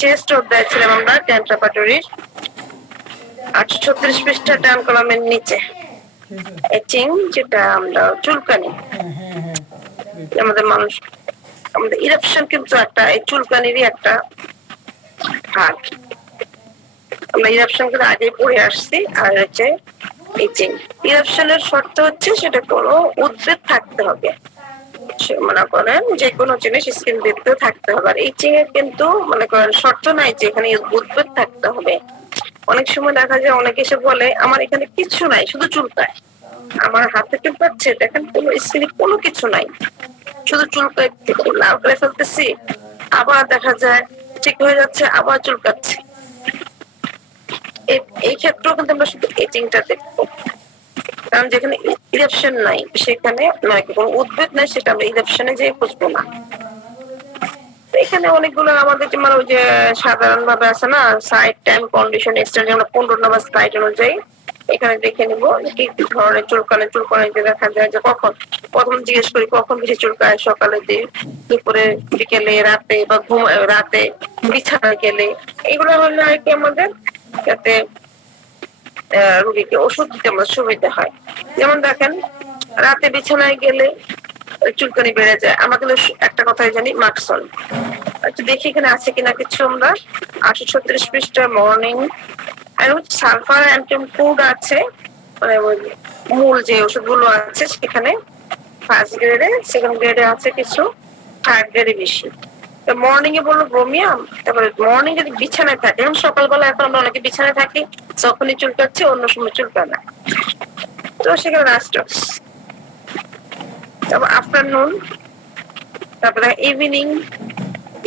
Chest অধ্যায় ছিলাম আমরা টেন্ট্রাপাটরির 836 পৃষ্ঠা ডান কলামের নিচে এচিং, যেটা আমরা চুলকানি আমাদের মানুষ, আমাদের ইরাপশন কিন্তু একটা এই চুলকানিরই একটা ভাগ। আমরা ইরাপশন কিন্তু আগে পড়ে আসছি। আর হচ্ছে ইচিং, ইরাপশনের শর্ত হচ্ছে সেটা কোনো উদ্ভিদ থাকতে হবে, মনে করেন যে কোনো জিনিস স্কিন দেখতে থাকতে হবে। আর ইচিং এর কিন্তু মনে করেন শর্ত নাই যে এখানে উদ্ভিদ থাকতে হবে। অনেক সময় দেখা যায় অনেকে এসে বলে আমার এখানে কিছু নাই, শুধু চুলকায়, আমার হাতে চুলকাচ্ছে, দেখেন কোনো স্কিনে কোনো কিছু নাই, শুধু চুলকায়, লাল করে ফেলতেছি, আবার দেখা যায় ঠিক হয়ে যাচ্ছে, আবার চুলকাচ্ছে। এই ক্ষেত্রেও কিন্তু আমরা শুধু এচিংটা দেখবো, কারণ যেখানে ইরাপশন নাই সেখানে নয়, কোনো উদ্ভিদ নাই, সেটা আমরা ইরাপশনে যেয়ে খুঁজবো না। এখানে অনেকগুলো আমাদের যেমন ওই যে সাধারণ ভাবে আছে না, সাইড টাইম কন্ডিশন এক্সটেন্ড, যেমন 15 নম্বর স্লাইড অনুযায়ী এখানে দেখে নিব কি ধরনের চুলকানি। চুলকানিতে দেখা যায় যে কখন, প্রথম জিজ্ঞেস করি কখন বেশি চুলকায়, সকালে, দুপুরে, বিকেলে, রাতে, বা রাতে, বিছানায় গেলে, এগুলো হলে আর কি আমাদের যাতে রোগীকে ওষুধ দিতে আমার সুবিধা হয়। যেমন দেখেন রাতে বিছানায় গেলে চুলকানি বেড়ে যায়, আমরা কিন্তু একটা কথাই জানি মাকসল। আচ্ছা দেখি এখানে আছে কিনা কিছু। আমরা 836 পৃষ্ঠা মর্নিং সালফার অ্যান্টিমুড আছে, মানে মূল যে ওষুধগুলো আছে সেখানে ফার্স্ট গ্রেডে, সেকেন্ড গ্রেডে আছে কিছু, থার্ড গ্রেডে বেশি। মর্নিং এ বললো ব্রোমিয়াম। তারপরে মর্নিং যদি বিছানায় থাকে, যেমন সকালবেলা এখন আমরা অনেকে বিছানায় থাকি, যখনই চুলকাচ্ছে, অন্য সময় চুলকায় না, তো সেখানে রাস্টক্স। তারপর আফটারনুন, তারপরে ইভিনিং।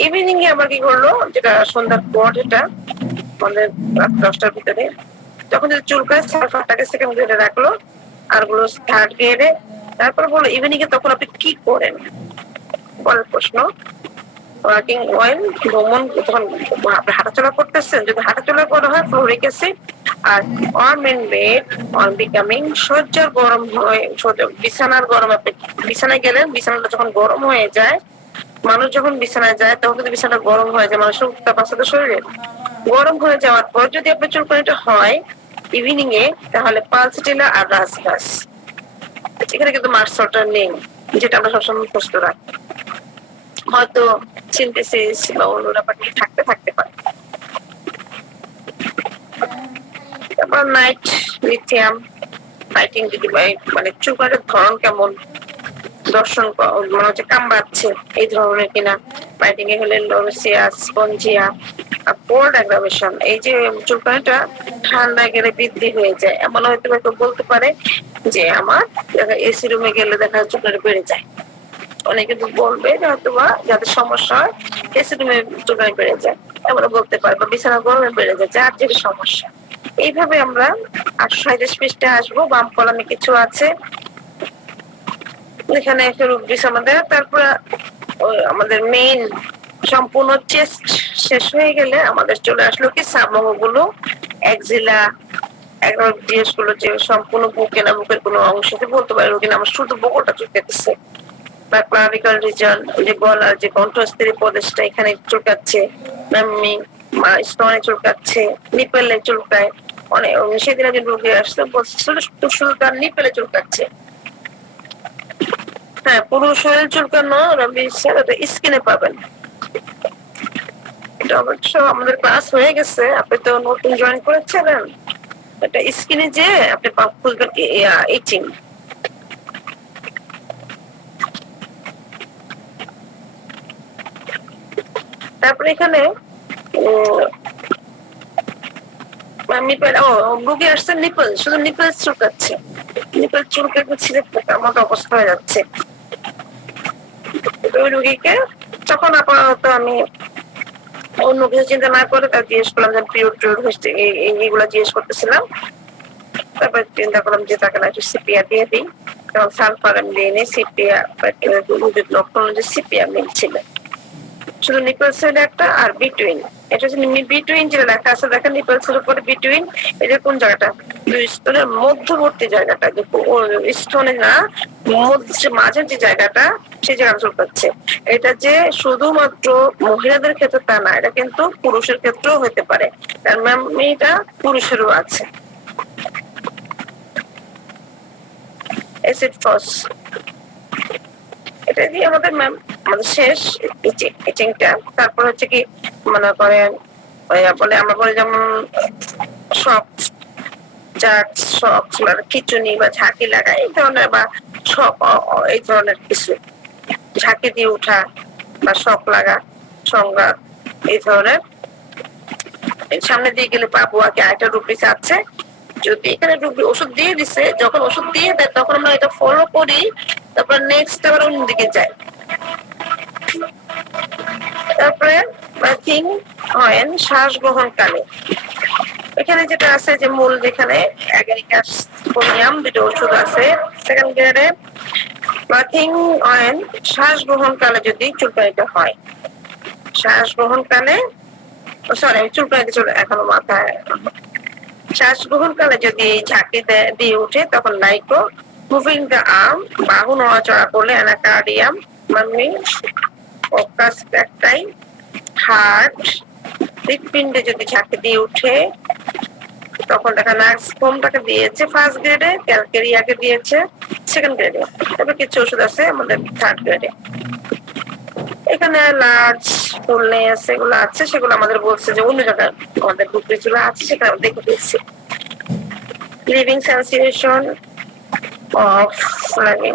ইভিনিং এ আবার কি করলো, যেটা সন্ধ্যার পর, যেটা আমাদের রাত 10টার ভিতরে, যখন যদি চুলকায় সালফারটাকে সেকেন্ড গ্রেডে রাখলো, আর গুলো থার্ড গ্রেডে। তারপর বললো ইভিনিং এ তখন আপনি কি করেন। পরের প্রশ্ন, ওয়ার্কিং অয়েল, ভ্রমণ, যখন আপনি হাঁটাচলা করতেছেন, যদি হাঁটাচলা করা হয় ফ্লোরিক অ্যাসিড। আর warm in bed on becoming, শয্যার গরম হয়, বিছানার গরম, আপনি বিছানায় গেলেন, বিছানাটা যখন গরম হয়ে যায়, মানুষ যখন বিছানায় যায় তখন কিন্তু বিছানাটা গরম হয়ে যায়, মানুষের উত্তাপ আছে তো শরীরে, গরম হয়ে যাওয়ার পর যদি আপনার চুলকানিটা হয় ইভিনিং এ, তাহলে পালসিটিলা আর রাসভাস। এখানে কিন্তু মার্সলটা নেই, যেটা আমরা সবসময় মুখস্থ রাখি, হয়তো সিনথেসিস বা অন্য ব্যাপারটা থাকতে পারে। তারপর নাইট লিথিয়াম, লাইটিং যদি মানে চুলকানির ধরন কেমন, দর্শন মনে হচ্ছে কামড়াচ্ছে এই ধরনের কিনা, লাইটিং এ হলে লোরেসিয়া, স্পঞ্জিয়া। আর কোল্ড অ্যাগ্রাভেশন, এই যে চুলকানিটা ঠান্ডা গেলে বৃদ্ধি হয়ে যায়, এমন হয়তো কেউ বলতে পারে যে আমার এসি রুমে গেলে দেখা যায় চুলকানি বেড়ে যায়। অনেকে তো বলবে হয়তো বা যাদের সমস্যা হয় এসি রুমে চুলকানি বেড়ে যায়, এমন বলতে পারে, বা বিছানা গরমে বেড়ে যায়, যার যেটা সমস্যা। এইভাবে আমরা 837 পৃষ্ঠায় আসবো, বাম কলামে কিছু আছে এখানে একটা রূপ দিছে আমাদের। তারপর আমাদের মেইন সম্পূর্ণ চেস্ট শেষ হয়ে গেলে আমাদের চলে আসলো কি সাবমঙ্গগুলো, এক্সিলা। একবার জিজ্ঞেস করলো যে সম্পূর্ণ বুকে না বুকের কোনো অংশকে বলতে পারে রোগী না আমার শুধু বুকটা চুলকাতেছে, বা ক্লাভিকল রিজন, যে গলার যে কণ্ঠস্থলী প্রদেশটা এখানে চুলকাচ্ছে, স্তনে চুলকাচ্ছে, নিপেলে চুলকায়। অনেক সেদিন একজন রোগী আসতে বলছে শুধু তার নিপেলে চুলকাচ্ছে। হ্যাঁ, পুরো শরীর চুলকানো স্কিনে পাবেন। এটা অবশ্য আমাদের ক্লাস হয়ে গেছে, আপনি তো নতুন জয়েন করেছিলেন। এটা স্কিনে যে আপনি খুঁজবেন ইচিং। তারপরে এখানে রোগী আসছে নিপল, শুধু নিপল চুলকাচ্ছে, নিপল চুলকে ছিঁড়ে পোকার মতো অবস্থা হয়ে যাচ্ছে। ওই রোগীকে তখন আপাতত আমি অন্য কিছু চিন্তা না করে তার জিজ্ঞেস করলাম যে পিরিয়ড হচ্ছে, এইগুলা জিজ্ঞেস করতেছিলাম। তারপর চিন্তা করলাম যে তাকে না একটু সিপিয়া দিয়ে দিই, কারণ সালফার আমি দিয়ে নিই, সিপিয়া লক্ষণ অনুযায়ী সিপিয়া মিলছিল। শুধু নিপলসের একটা আর বিটুইন, এটা হচ্ছে বিটুইন যেটা লেখা আছে, দেখেন নিপলসের উপরে বিটুইন, এটা কোন জায়গাটা, দুই স্তনের মধ্যবর্তী জায়গাটা, স্টোনে না, মাঝের যে জায়গাটা সেই জায়গাটা চুলকাচ্ছে। এটা যে শুধুমাত্র মহিলাদের ক্ষেত্রে তা না, এটা কিন্তু পুরুষের ক্ষেত্রেও হতে পারে। তার ম্যাম এটা পুরুষেরও আছে। অ্যাসিড ফস, এটা দিয়ে আমাদের ম্যাম আমাদের শেষ ইচিংটা। তারপর হচ্ছে কি মনে করেন বলে আমরা বলি যেমন সব খিচুনি বা ঝাঁকি লাগা এই ধরনের, বা শক এই ধরনের কিছু ঝাঁকি দিয়ে উঠা বা শক লাগা সংজ্ঞা এই ধরনের। সামনে দিয়ে গেলে পাবো আগে আরেকটা রুপিস আছে। যদি এখানে ওষুধ দিয়ে দিছে, যখন ওষুধ দিয়ে দেয় তখন আমরা এটা ফলো করি, তারপর নেক্সট আবার অন্যদিকে যাই। তারপরে ব্রিথিং হয় শ্বাস গ্রহণকালে। এখানে যেটা আছে যে মূল যেখানে অ্যাগারিকাস পোনিয়াম দুটো ওষুধ আছে। সেকেন্ড গ্রেডে ব্রিথিং অয়েল শ্বাস গ্রহণকালে যদি চুলকানিটা হয়, শ্বাস গ্রহণকালে সরি আমি চুলকানিতে চলে এখনো মাথায়, শ্বাস গ্রহণকালে যদি ঝাঁকি দিয়ে উঠে তখন লাইকো মুভিং দ্য আর্ম, বাহু নড়াচড়া করলে অ্যানাকার্ডিয়াম মানে ফোকাস একটাই, হার্ট হৃৎপিণ্ডে যদি ঝাঁকি দিয়ে উঠে তখন দেখা নার্স ফোমটাকে দিয়েছে ফার্স্ট গ্রেডে, ক্যালকেরিয়াকে দিয়েছে সেকেন্ড গ্রেডে। তবে কিছু ওষুধ আছে আমাদের থার্ড গ্রেডে। এখানে লার্জ ফুলনেস এগুলো আছে, সেগুলো আমাদের বলছে যে অন্য জায়গায় আমাদের বুকে যেগুলো আছে সেখানে আমরা দেখে দিচ্ছি। লিভিং সেন্সেশন অফ মানে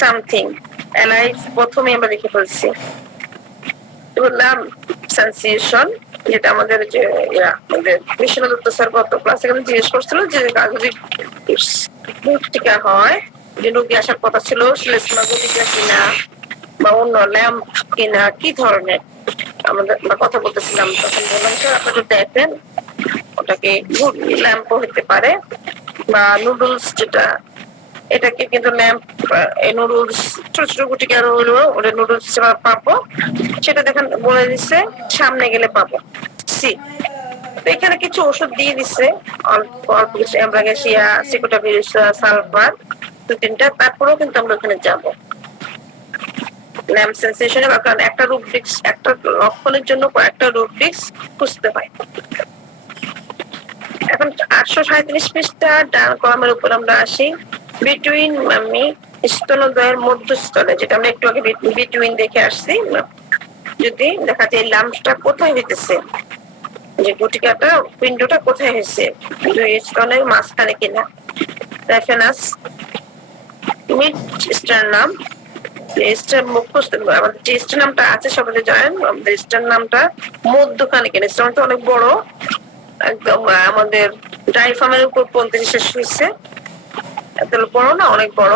সামথিং অ্যালাইভ প্রথমে আমরা দেখে ফেলছি। বললাম সেন্সেশন, যেটা আমাদের যে আমাদের মিশন দত্ত স্যার গত ক্লাসে জিজ্ঞেস করছিল যে টিকা হয়, যে রোগী আসার কথা ছিল শ্লেষ্মা গতিকা কিনা বা অন্য ল্যাম্প কিনা কি ধরনের আমাদের কথা বলতেছিলাম। তখন বললাম স্যার আপনারা দেখেন ওটাকে গুড ল্যাম্পও হতে পারে বা নুডলস, যেটা এটাকে কিন্তু ল্যাম্প নুডলস ছোট ছোট গুটিকে আরো হলো ওটা নুডলস পাবো, সেটা দেখেন বলে দিচ্ছে সামনে গেলে পাবো। সি এখানে কিছু ওষুধ দিয়ে দিচ্ছে অল্প অল্প কিছু অ্যাম্ব্রাগেসিয়া, সিকোটাভিরিস, সালফার দু তিনটা, তারপরেও কিন্তু আমরা ওখানে যাবো ল্যাম্প সেন্সেশনে। কারণ একটা রুব্রিক্স একটা লক্ষণের জন্য কয়েকটা রুব্রিক্স খুঁজতে হয়। এখন 837 পৃষ্ঠা ডান কলামের উপর আমরা আসি। বিটুইন আমি স্তনদ্বয়ের মধ্যস্থলে, যেটা আমরা একটু আগে বিটুইন দেখে আসছি, যদি দেখা যায় লাম্পটা কোথায় হইতেছে, যে গুটিকাটা পিণ্ডটা কোথায় হয়েছে, দুই স্তনের মাঝখানে কিনা। রেফেনাস মিড স্টারনাম, মুখস্থ আমাদের যে স্টারনামটা আছে সবাই জানেন, আমাদের স্টারনামটা মধ্যখানে কিনা, স্টারনামটা অনেক বড় একদম আমাদের ডাইফামের উপর পর্যন্ত শেষ হয়েছে, এত বড় না অনেক বড়।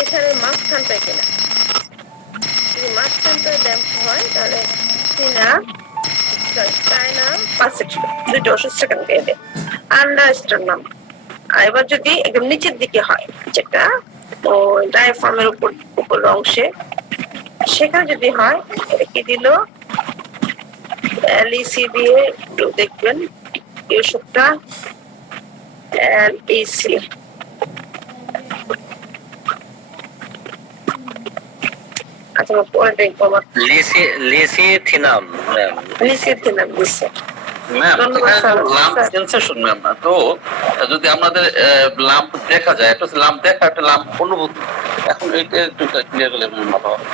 এখানে মাঝখানটা কিনা, যদি মাঝখানটা ড্যাম্প হয় তাহলে কিনা দুটো ওষুধ সেকেন্ড গ্রেডে আন্ডারস্টারনাম। আর এবার যদি একদম নিচের দিকে হয়, যেটা ও ডায়াফ্রামের উপর অংশে, সেখানে যদি হয় কি দিল এলইসি দিয়ে একটু দেখবেন এই ওষুধটা এলইসি। আচ্ছা পরে দেখবো আমার লিসিথিনাম লিসিথিনাম দিচ্ছে। তো যদি আমাদের লাম্প দেখা যায়, একটা লাম্প দেখা একটা লাম্প অনুভূতি, এখন এইটা একটু ক্লিয়ার করলে ভালো হবে।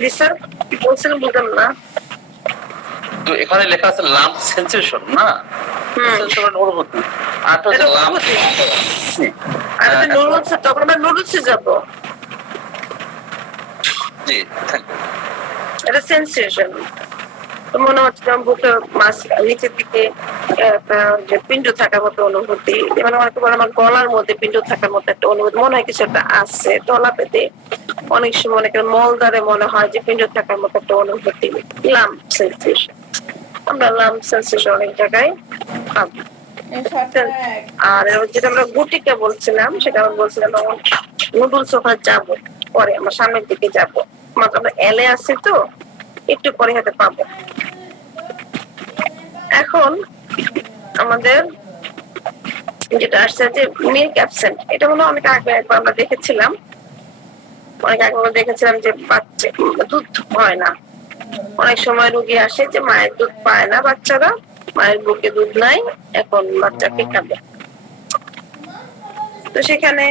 জি স্যার কি বলছিলেন বুঝলাম না। তো এখানে লেখা আছে লাম্প সেন্সেশন না, সেন্সেশন অনুভূতি, আর তো লাম্প আর নুডলস, তখন আমরা নুডলসে যাব। জি থ্যাংক ইউ। এটা সেন্সেশন মনে হচ্ছে যেমন বুকের মাছ নিচের দিকে যে পিণ্ড থাকার মতো অনুভূতি, যেমন অনেক বড় আমার গলার মধ্যে পিণ্ড থাকার মতো একটা অনুভূতি মনে হয়, কিছু একটা আসছে তলা পেতে, অনেক সময় অনেকের মলদারে মনে হয় যে পিণ্ড থাকার মতো একটা অনুভূতি, লাম্প সেন্সেশন। আমরা লাম্প সেন্সেশন অনেক জায়গায় পাবো। আর যেটা আমরা গুটিকা বলছিলাম, সেটা আমরা বলছিলাম নুডলস ওখানে যাবো পরে, আমরা সামনের দিকে যাবো, মাত্র আমরা এলে আসছি তো একটু পরে হাতে পাবো। এখন আমাদের যেটা আসছে যে মিল্ক অ্যাবসেন্ট, এটা হলো অনেক আগে একবার আমরা দেখেছিলাম, অনেক আগে আমরা দেখেছিলাম যে বাচ্চা দুধ হয় না। অনেক সময় রোগী আসে যে মায়ের দুধ পায় না বাচ্চারা, মায়ের বুকে দুধ নাই, এখন বাচ্চাকে খাবে। তো সেখানে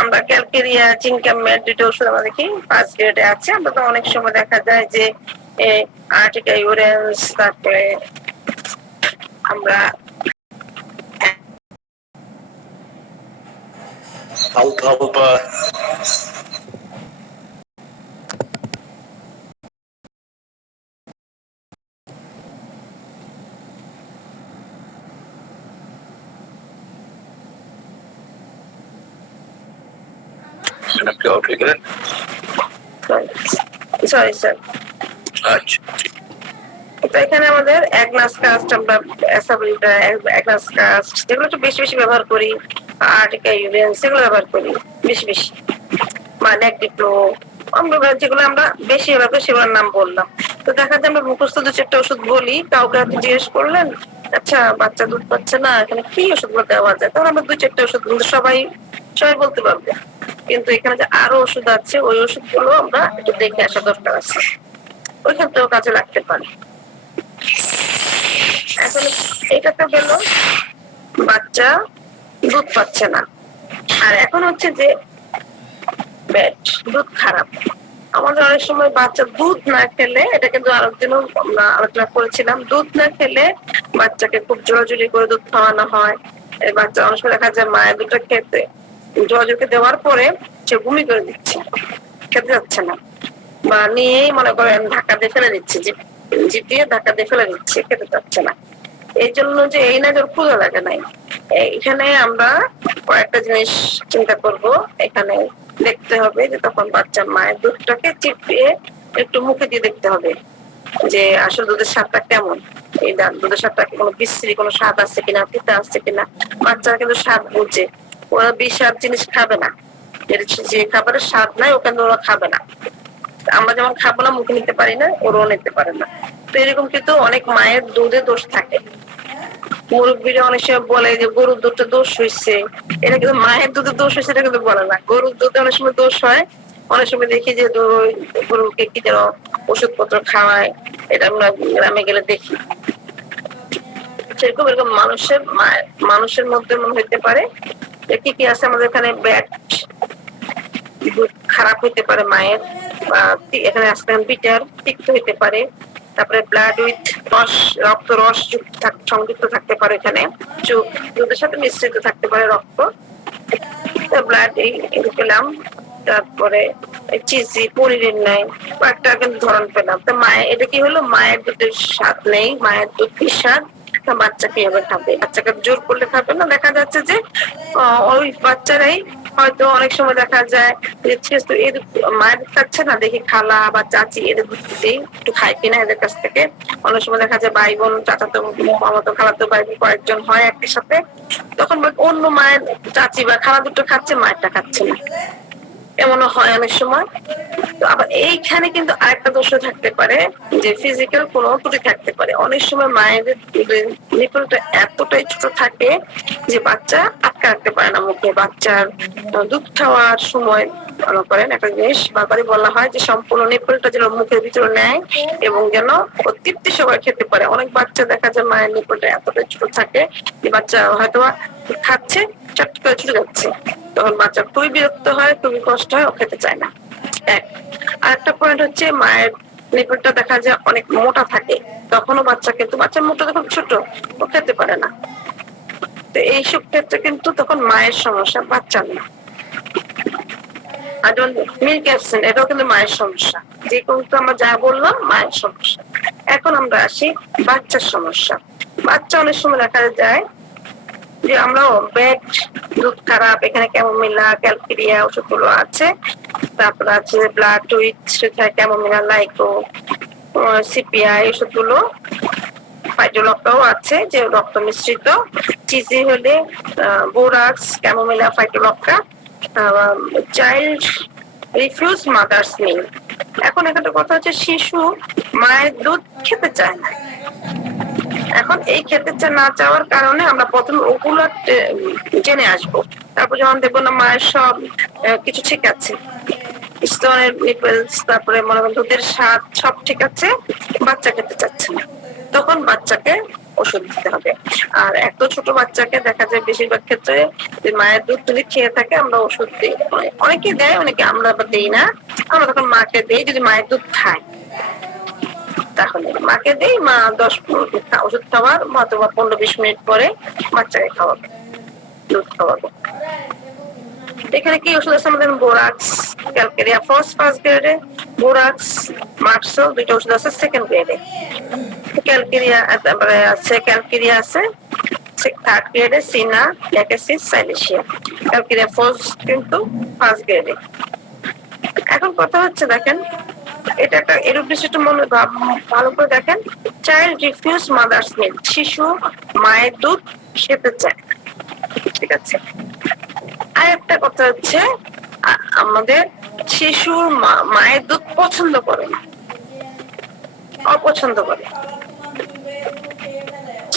আমরা ক্যালকেরিয়া, জিঙ্কামেট দুটো ওষুধ আমরা দেখি 5 গ্রেডে আছে। আমরা তো অনেক সময় দেখা যায় যে আর্টিকা ইউরেন্স, তারপরে আমরা Alfalfa. আপনি করেন? সরি স্যার, আচ্ছা তো এখানে আমাদের অ্যাগনাস কাস্ট, আমরা অ্যাসাবিলিটা, অ্যাগনাস কাস্ট যেগুলো একটু বেশি বেশি ব্যবহার করি, আর্টিকা ইউরেন্স সেগুলো ব্যবহার করি বেশি বেশি, মানে ডিপ্লো, আমরা যেগুলো আমরা বেশি ব্যবহার করি সেগুলোর নাম বললাম। তো দেখা যায় আমরা মুখস্থ 2-4টা ওষুধ বলি, কাউকে আপনি জিজ্ঞেস করলেন আচ্ছা বাচ্চা দুধ পাচ্ছে না, এখানে কি ওষুধগুলো দেওয়া যায়, তখন আমরা 2-4টা ওষুধ কিন্তু সবাই সবাই বলতে পারবে। কিন্তু এখানে যে আরো ওষুধ আছে, ওই ওষুধগুলো আমরা একটু দেখে আসা দরকার আছে, ওইখানটাও কাজে লাগতে পারে। এখন এটা তো গেল বাচ্চা দুধ পাচ্ছে না, আর এখন হচ্ছে যে ব্যাড দুধ খারাপ। আমাদের অনেক সময় বাচ্চা দুধ না খেলে, এটা কিন্তু আরেকদিনও আমরা আলোচনা করেছিলাম, দুধ না খেলে বাচ্চাকে খুব জোরাজুরি করে দুধ খাওয়ানো হয়। এই বাচ্চা অনেক সময় দেখা যায় মায়ের দুধটা খেতে জোরাজুরি দেওয়ার পরে সে বমি করে দিচ্ছে, খেতে যাচ্ছে না, বা নিয়েই মনে করেন ধাক্কা দিয়ে ফেলে দিচ্ছে, জিভ দিয়ে ধাক্কা দিয়ে ফেলে দিচ্ছে, খেতে যাচ্ছে না। এই জন্য যে এই না ক্ষুধা লাগে নাই, এখানে আমরা কয়েকটা জিনিস চিন্তা করব। এখানে দেখতে হবে যে তখন বাচ্চার মায়ের দুধটাকে চিপিয়ে একটু মুখে দিয়ে দেখতে হবে যে আসলে দুধের স্বাদটা কেমন, এই দুধের স্বাদটা কোনো বিশ্রী কোনো স্বাদ আছে কিনা, তিতা আছে কিনা। বাচ্চারা কিন্তু স্বাদ বুঝে, ওরা বিস্বাদ জিনিস খাবে না, যে খাবারের স্বাদ নাই ও কিন্তু ওরা খাবে না। আমরা যেমন খাবো না, মুখে নিতে পারি না, ওরাও নিতে পারে না। তো এরকম কিন্তু অনেক মায়ের দুধে দোষ থাকে। মুরব্বীরা অনেক সময় বলে যে গরুর দুধটা দোষ হয়েছে, এটা কিন্তু মায়ের দুধে দোষ হয়েছে এটা কিন্তু বলে না। গরুর দুধে অনেক সময় দোষ হয়, অনেক সময় দেখি যে গরুকে কি যেন ওষুধপত্র খাওয়ায়, এটা আমরা গ্রামে গেলে দেখি। সেরকম এরকম মানুষের মধ্যে মনে হইতে পারে কি কি আছে আমাদের এখানে, ব্যাড দুধ খারাপ হইতে পারে মায়ের, বা এখানে আসতে বিটার তিক্ত হইতে পারে, তারপরে ব্লাড উইথ রস, রক্ত রস সংযুক্ত থাকতে পারে, এখানে দুধের সাথে মিশ্রিত থাকতে পারে রক্ত, ব্লাড এই পেলাম। তারপরে চিজি পনিরের নাই একটা কিন্তু ধরন পেলাম। তো মায়ের এটা কি হলো, মায়ের দুধের স্বাদ নেই, মায়ের দুধ বিস্বাদ, বাচ্চা কিভাবে খাবে, বাচ্চাকে জোর করলে খাবে না। দেখা যাচ্ছে যে ওই বাচ্চারাই হয়তো অনেক সময় দেখা যায় যে এর মায়ের খাচ্ছে না, দেখি খালা বা চাচি এদের দুধ দিতেই একটু খায় কিনা এদের কাছ থেকে। অনেক সময় দেখা যায় ভাই বোন, চাচাতো মামাতো খালাতো ভাই কয়েকজন হয় একই সাথে, তখন অন্য মায়ের চাচি বা খালা দুটো খাচ্ছে, মায়েরটা খাচ্ছে না, এমনও হয় অনেক সময়। তো আবার এইখানে কিন্তু আরেকটা দোষ থাকতে পারে যে ফিজিক্যাল কোনো ত্রুটি থাকতে পারে। অনেক সময় মায়েদের নিপলটা এতটাই ছোট থাকে যে বাচ্চা আটকে রাখতে পারে না মুখে। বাচ্চার দুধ খাওয়ার সময় মনে করেন একটা জিনিস বারবারই বলা হয় যে সম্পূর্ণ নিপলটা যেন মুখের ভিতরে নেয় এবং যেন তৃপ্তি সবাই খেতে পারে। অনেক বাচ্চা দেখা যায় মায়ের নিপলটা এতটাই ছোট থাকে যে বাচ্চা হয়তো খাচ্ছে, চট করে ছুটে যাচ্ছে, তখন বাচ্চা খুবই বিরক্ত হয়, খুবই কষ্ট হয়, ও খেতে চায় না। আরেকটা পয়েন্ট হচ্ছে মায়ের নিপলটা দেখা যায় অনেক মোটা থাকে, তখনও বাচ্চা কিন্তু বাচ্চার মুখটা যখন ছোট ও খেতে পারে না। তো এইসব ক্ষেত্রে কিন্তু তখন মায়ের সমস্যা, বাচ্চার না। আর যেমন মিল্ক অ্যাবসেন্ট, এটাও কিন্তু মায়ের সমস্যা। যে কিন্তু আমরা যা বললাম মায়ের সমস্যা। এখন আমরা আসি বাচ্চার সমস্যা। বাচ্চা অনেক সময় দেখা যায় যে আমরাও ব্যাড দুধ খারাপ, এখানে ক্যামোমিলা, ক্যালকেরিয়া ওষুধগুলো আছে, তারপর আছে ব্লাড উইথ ক্যামোমিলা, লাইকো, সিপিআই ওষুধগুলো, ফাইটোলক্কাও আছে যে রক্ত মিশ্রিত, চিজি হলে borax, chamomilla, Phytolacca, child refuse mother's milk. এখন এখানে কথা হচ্ছে শিশু মায়ের দুধ খেতে চায় না। এখন এই খেতে না চাওয়ার কারণে আমরা প্রথমে ওগুলো জেনে আসবো, তারপর যখন দেখবো না মায়ের সব কিছু ঠিক আছে, স্তনের নিপেলস, তারপরে মনে করেন দুধের স্বাদ সব ঠিক আছে, বাচ্চা খেতে চাচ্ছে না, তখন বাচ্চাকে ওষুধ দিতে হবে। আর এত ছোট বাচ্চাকে দেখা যায় বেশিরভাগ ক্ষেত্রে যে মায়ের দুধ যদি খেয়ে থাকে আমরা ওষুধ দিই, অনেকে দেয় অনেকে আমরা আবার দিই না, আমরা তখন মাকে দিই যদি মায়ের দুধ খায়, তাহলে মাকে দিই, মা 10-15 ওষুধ খাওয়ার অথবা 15-20 মিনিট পরে বাচ্চাকে খাওয়াবে, দুধ খাওয়াবো। এখানে কি ওষুধ আছে আমাদের? বোরাক্স, ক্যালকেরিয়া ফস ফার্স্ট গ্রেডে, বোরাক্স, মার্কসো দুইটা ওষুধ আছে সেকেন্ড গ্রেডে। ক্যালকেরিয়া তারপরে আছে, ক্যালকেরিয়া আছে থার্ড গ্রেডে, সিনা, ল্যাকেসিস, সাইলেশিয়া। ক্যালকেরিয়া ফস কিন্তু ফার্স্ট গ্রেডে। এখন কথা হচ্ছে দেখেন, এটা একটা এরূপ বিষয়টা মনে ভালো করে দেখেন, চাইল্ড রিফিউজ মাদার্স মিল্ক, শিশু মায়ের দুধ খেতে চায়, ঠিক আছে। আর একটা কথা হচ্ছে আমাদের শিশুর মায়ের দুধ পছন্দ করে না, অপছন্দ করে,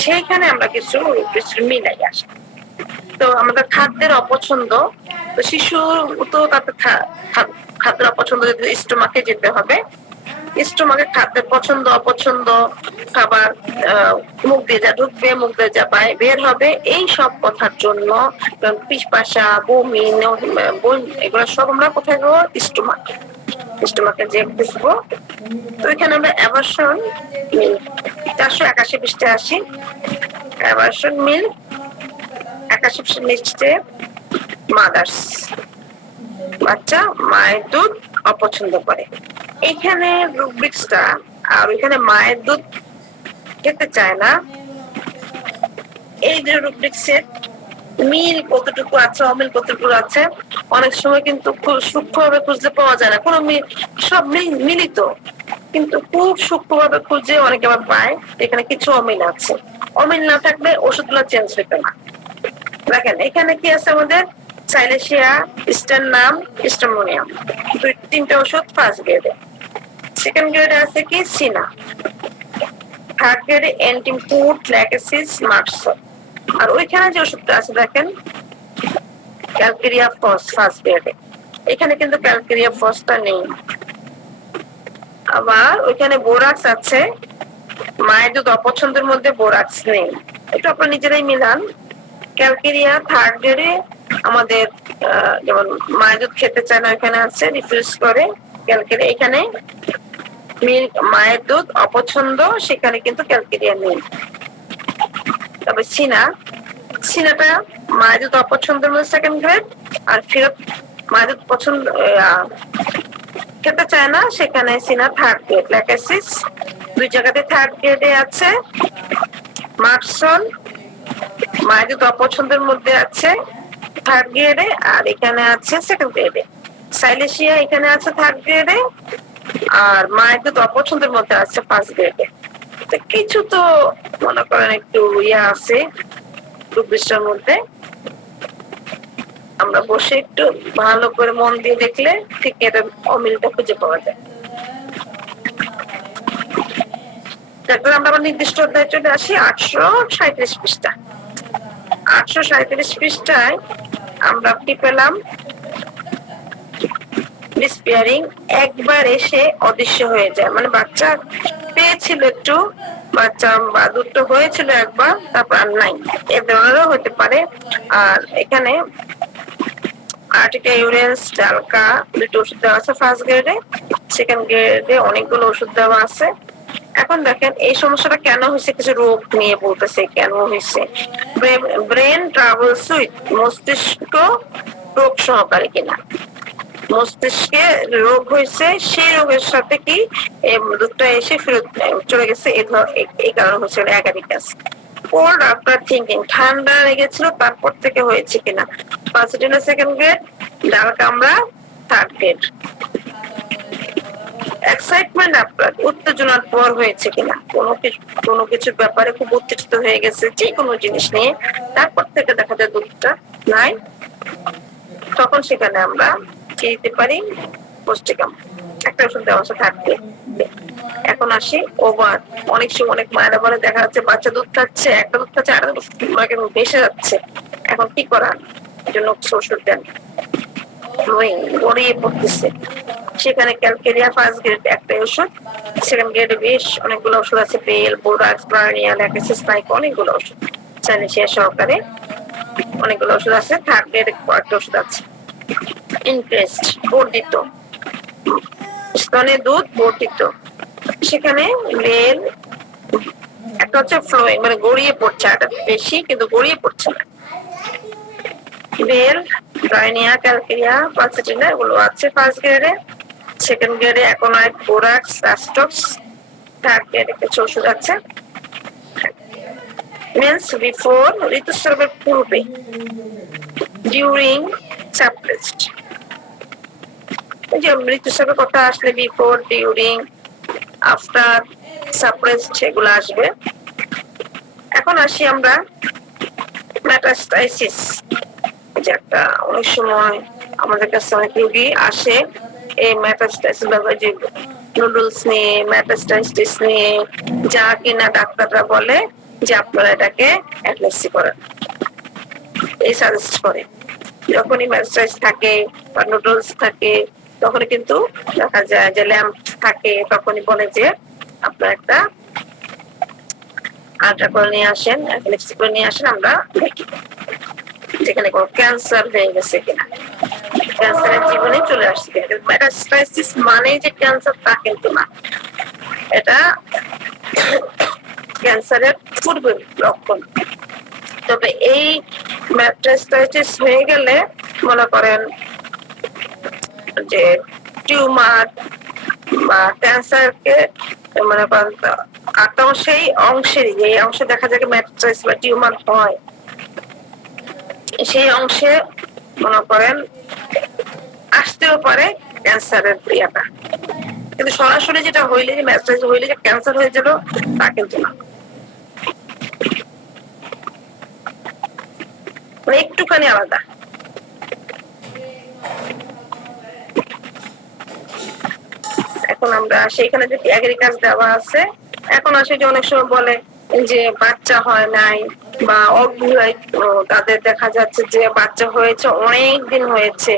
সেইখানে আমরা কিছু মিলাই আসি। তো আমাদের খাদ্যের অপছন্দ, তো শিশুর তো তাতে খাদ্যের অপছন্দ স্টোমাকে যেতে হবে, স্টোমাকে খাদ্যের পছন্দ অপছন্দ, খাবার মুখ দিয়ে যা ঢুকবে, মুখ দিয়ে যা বের হবে, এই সব কথার জন্য পিপাসা, বমি, এগুলো সব আমরা কোথায় গো? স্টোমাকে যে খুঁজবো। তো এখানে আমরা অ্যাভারশন মিল্ক 481 পৃষ্ঠায় আসি। অ্যাভারশন মিল্ক 81 পৃষ্ঠায় মাদার্স, বাচ্চা মায়ের দুধ অপছন্দ করে। এখানে রুব্রিক্সটা, আর ওইখানে মায়ের দুধ খেতে চায় না, এই যে রুব্রিক্সের মিল কতটুকু আছে, অমিল কতটুকু আছে, অনেক সময় কিন্তু খুব সূক্ষ্মভাবে খুঁজলে পাওয়া যায় না, কোনো সব মিলিত, কিন্তু খুব সূক্ষ্মভাবে খুঁজে অনেকে আবার পায় এখানে কিছু অমিল আছে। অমিল না থাকলে ওষুধগুলো চেঞ্জ হইতো না। দেখেন এখানে কি আছে আমাদের? সাইলেশিয়া, স্টারনাম, স্টারমোনিয়াম, 2-3টা ওষুধ ফার্স্ট গ্রেডে। সেকেন্ড গ্রেডে আছে কি? সিনা। থার্ড গ্রেডে এন্টিমপুট, ল্যাকেসিস, মার্কসো। আর ওইখানে যে ওষুধটা আছে দেখেন, ক্যালকেরিয়া ফস ফার্স্ট গ্রেডে। এখানে কিন্তু ক্যালকেরিয়া ফসটা নেই। আবার ওইখানে বোরাক্স আছে, মায়ের দুধ অপছন্দের মধ্যে বোরাক্স নেই, এটা আপনারা নিজেরাই মিলান। ক্যালকেরিয়া থার্ড গ্রেডে আমাদের যেমন মায়ের দুধ খেতে চায় না, এখানে আছে রিফিউজ করে ক্যালকেরিয়া। এখানে মিল্ক মায়ের দুধ অপছন্দ, সেখানে কিন্তু ক্যালকেরিয়া নেই। তবে সিনাটা মায়ের দুধ অপছন্দের মধ্যে সেকেন্ড গ্রেড, আর ফেরত মায়ের দুধ পছন্দ খেতে চায় না, সেখানে সিনা থার্ড গ্রেড। ল্যাকেসিস দুই জায়গাতে থার্ড গ্রেডে আছে। মার্কসন মায়ের দুধ অপছন্দের মধ্যে আছে থার্ড গ্রেডে, আর এখানে আছে সেকেন্ড গ্রেডে। সাইলেশিয়া এখানে আছে থার্ড গ্রেডে, আর মায়ের দুধ অপছন্দের মধ্যে আছে ফার্স্ট গ্রেডে। তো কিছু তো মনে করেন একটু আছে রূপবৃষ্টার মধ্যে, আমরা বসে একটু ভালো করে মন দিয়ে দেখলে ঠিক এটা অমিলটা খুঁজে পাওয়া যায়। তারপর আমরা আবার নির্দিষ্ট অধ্যায়ে চলে আসি 837 পৃষ্ঠা। 837 পৃষ্ঠায় আমরা কি পেলাম? ডিসপিয়ারিং, একবার এসে অদৃশ্য হয়ে যায়, মানে বাচ্চা পেয়েছিল একটু, বাচ্চা বা দুটো হয়েছিল একবার, তারপর আর নাই, এ ধরনেরও হতে পারে। আর এখানে আর্টিকা ইউরেন্স, ডালকা দুটো ওষুধ দেওয়া আছে ফার্স্ট গ্রেডে, সেকেন্ড গ্রেডে অনেকগুলো ওষুধ দেওয়া আছে। এখন দেখেন এই সমস্যাটা কেন হয়েছে, কিছু রোগ নিয়ে বলতেছে কেন হয়েছে। ব্রেন ট্রাভেলস উইথ, মস্তিষ্ক রোগ সহকারে কিনা, মস্তিষ্কে রোগ হয়েছে, সেই রোগের সাথে কি দুধটা এসে ফেরত চলে গেছে, এই কারণে হচ্ছে অ্যাগারিকাস। কোল্ড আফটার থিঙ্কিং, ঠান্ডা লেগেছিল তারপর থেকে হয়েছে কিনা। পাসিটিনা সেকেন্ড গ্রেড, ডাল কামড়া থার্ড গ্রেড। এক্সাইটমেন্ট আপনার, উত্তেজনার পর হয়েছে কিনা, কোনো কিছুর ব্যাপারে খুব উত্তেজিত হয়ে গেছে যে কোনো জিনিস নিয়ে, তারপর থেকে দেখা যায় দুধটা নাই, তখন সেখানে আমরা কি দিতে পারি? পুষ্টিকাম। একটা ওষুধ দেওয়া আছে থাকবে। এখন আসি ওভার, অনেক সময় অনেক মায়েরা বলে দেখা যাচ্ছে বাচ্চা দুধ খাচ্ছে, একটা দুধ খাচ্ছে আর ভেসে যাচ্ছে, এখন কি করার জন্য ওষুধ দেন, গড়িয়ে পড়তেছে। সেখানে ক্যালকেরিয়া ফার্স্ট গ্রেড একটা ওষুধ, সেকেন্ড গ্রেডে বেশ অনেকগুলো ওষুধ আছে, বেল, বোরাক্স, ব্রানিয়া, ল্যাকেসিস, নাইক, অনেকগুলো ওষুধ সাইনেশিয়া সহকারে অনেকগুলো ওষুধ আছে। থার্ড গ্রেডে কয়েকটা ওষুধ আছে। ইনক্রেস্ট বর্ধিত স্তনে দুধ বর্ধিত, সেখানে বেল একটা হচ্ছে ফ্লোয়িং মানে গড়িয়ে পড়ছে, একটা বেশি কিন্তু গড়িয়ে পড়ছে না। বেল, ব্রাইনিয়া, ক্যালকেরিয়া, পালসেটিনা এগুলো আছে ফার্স্ট গ্রেডে। সেকেন্ড গ্রেডে অ্যাকোনাইট, বোরাক্স, রাস্টক্স। থার্ড গ্রেডে কিছু ওষুধ আছে। মিন্স বিফোর ঋতুস্রাবের পূর্বে, ডিউরিং, সাপ্রেসড। যে ঋতুস্রাবের কথা আসলে বিফোর, ডিউরিং, আফটার, সাপ্রেসড এগুলো আসবে। এখন আসি আমরা মেটাস্টাইসিস, যে একটা অনেক সময় আমাদের কাছে অনেক রোগী আসে এই মেটাস্টাইসিস ব্যাপারে, যে নুডলস নিয়ে, মেটাস্টাইসিস নিয়ে, যা কিনা ডাক্তাররা বলে যে আপনারা এটাকে অ্যাডমিসি করেন, এই সাজেস্ট করে। যখনই মেটাস্টাইসিস থাকে বা নুডলস থাকে তখনই কিন্তু দেখা যায় যে ল্যাম্প থাকে, তখনই বলে যে আপনার একটা আল্ট্রা করে নিয়ে আসেন, অ্যাপেন্ডিক্স করে নিয়ে আসেন, আমরা দেখি যেখানে কোনো ক্যান্সার হয়ে গেছে কিনা, ক্যান্সারের জীবনে চলে আসছে কিনা। মেটাস্টাইসিস মানে যে ক্যান্সার তা কিন্তু না, এটা ক্যান্সারের পূর্বের লক্ষণ। তবে এই মেটাস্টাইসিস হয়ে গেলে মনে করেন যে টিউমার বা ক্যান্সারকে মনে করেন আক্রমণ সেই অংশেরই, যে অংশে দেখা যায় মেটাস্টাইসিস বা টিউমার হয়, সেই অংশে মনে করেন আসতেও পারে ক্যান্সারের ক্রিয়াটা, কিন্তু সরাসরি যেটা হইলে যে মেটাস্টাইসিস হইলে যে ক্যান্সার হয়ে গেল তা কিন্তু না, মানে একটুখানি আলাদা। এখন আমরা সেইখানে যে এগ্রিকালচার দেওয়া আছে, এখন আসে যে অনেক সময় বলে যে বাচ্চা হয় নাই বা অবিবাহিত, তাদের দেখা যাচ্ছে যে বাচ্চা হয়েছে অনেক দিন হয়েছে,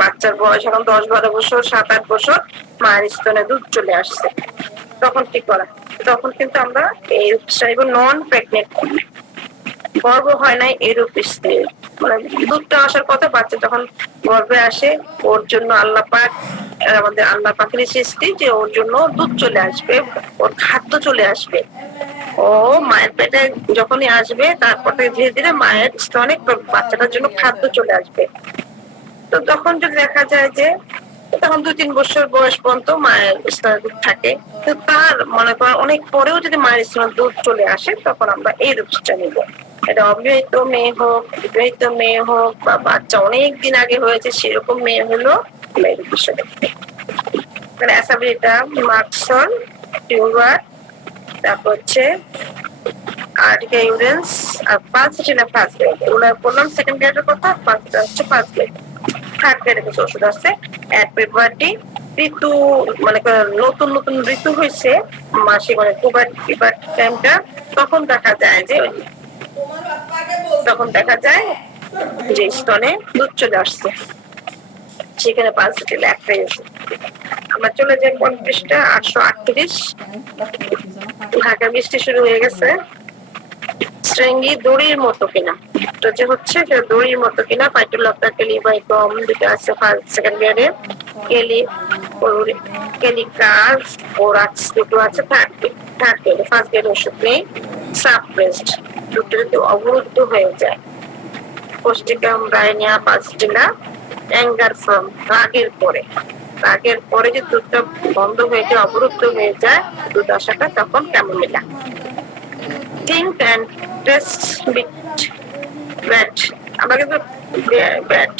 বাচ্চার বয়স এখন 10-12 বছর, 7-8 বছর, মায়ের স্তনে দুধ চলে আসছে, তখন কি করা? তখন কিন্তু আমরা এই নন প্রেগনেন্ট, গর্ভ হয় নাই এরূপ স্ত্রী, মানে দুধটা আসার কথা, বাচ্চা যখন গর্ভে আসে ওর জন্য আল্লাহ পাক, আমাদের আল্লাহ পাকের সৃষ্টি যে ওর জন্য দুধ চলে আসবে, ওর খাদ্য চলে আসবে, ও মায়ের পেটে যখনই আসবে তারপর থেকে ধীরে ধীরে মায়ের স্তনে বাচ্চাটার জন্য খাদ্য চলে আসবে। তো তখন যদি দেখা যায় যে তখন 2-3 বছর বয়স পর্যন্ত মায়ের স্তনে দুধ থাকে, তো তার মনে করেন অনেক পরেও যদি মায়ের স্তনে দুধ চলে আসে তখন আমরা এই রূপটা নিব। এটা অবিবাহিত মেয়ে হোক, বিবাহিত মেয়ে হোক, বা বাচ্চা অনেক দিন আগে হয়েছে সেরকম মেয়ে হলো মেয়ের বিষয় দেখতে। মানে অ্যাসাবিলিটা, মার্কসন, টিউমার, তারপর হচ্ছে আর্টিকা ইউরেন্স আর পালসেটিনা ফার্স্ট গ্রেড, এগুলো বললাম সেকেন্ড গ্রেডের কথা, পালসেটিনা হচ্ছে ফার্স্ট গ্রেড। থার্ড গ্রেডের কিছু ওষুধ আছে, অ্যাডপিভার্টি, ঋতু মানে নতুন নতুন ঋতু হয়েছে মাসিক মানে পুবার্টি টাইমটা, তখন দেখা যায় যে যে স্তনে দুধ চলে আসছে, সেখানে পালসেটিনা একটাই ওষুধ। আমরা চলে যাই 838। ঢাকা বৃষ্টি শুরু হয়ে গেছে। স্ট্রেঙ্গি দড়ির মতো কিনা, এটা যে হচ্ছে দড়ির মতো কিনা, ফাইটোলপ্টা, কেলিবাইকম দুটো আছে ফার্স্ট সেকেন্ড গ্রেডে, কেলিকার, বোরাক্স দুটো আছে থার্ড গ্রেডে। ফার্স্ট গ্রেড ওষুধ নেই। সাপ্রেসড, দুটো যদি অবরুদ্ধ হয়ে যায়, পুষ্টিকাম, ব্রাইনিয়া, পালসেটিনা, অ্যাঙ্গার ফ্রম, রাগের পরে যে দুধটা বন্ধ হয়ে যায়, অবরুদ্ধ হয়ে যায় দুধ আসাটা, তখন chamomilla. Think and test bat, আমরা কিন্তু ব্যাট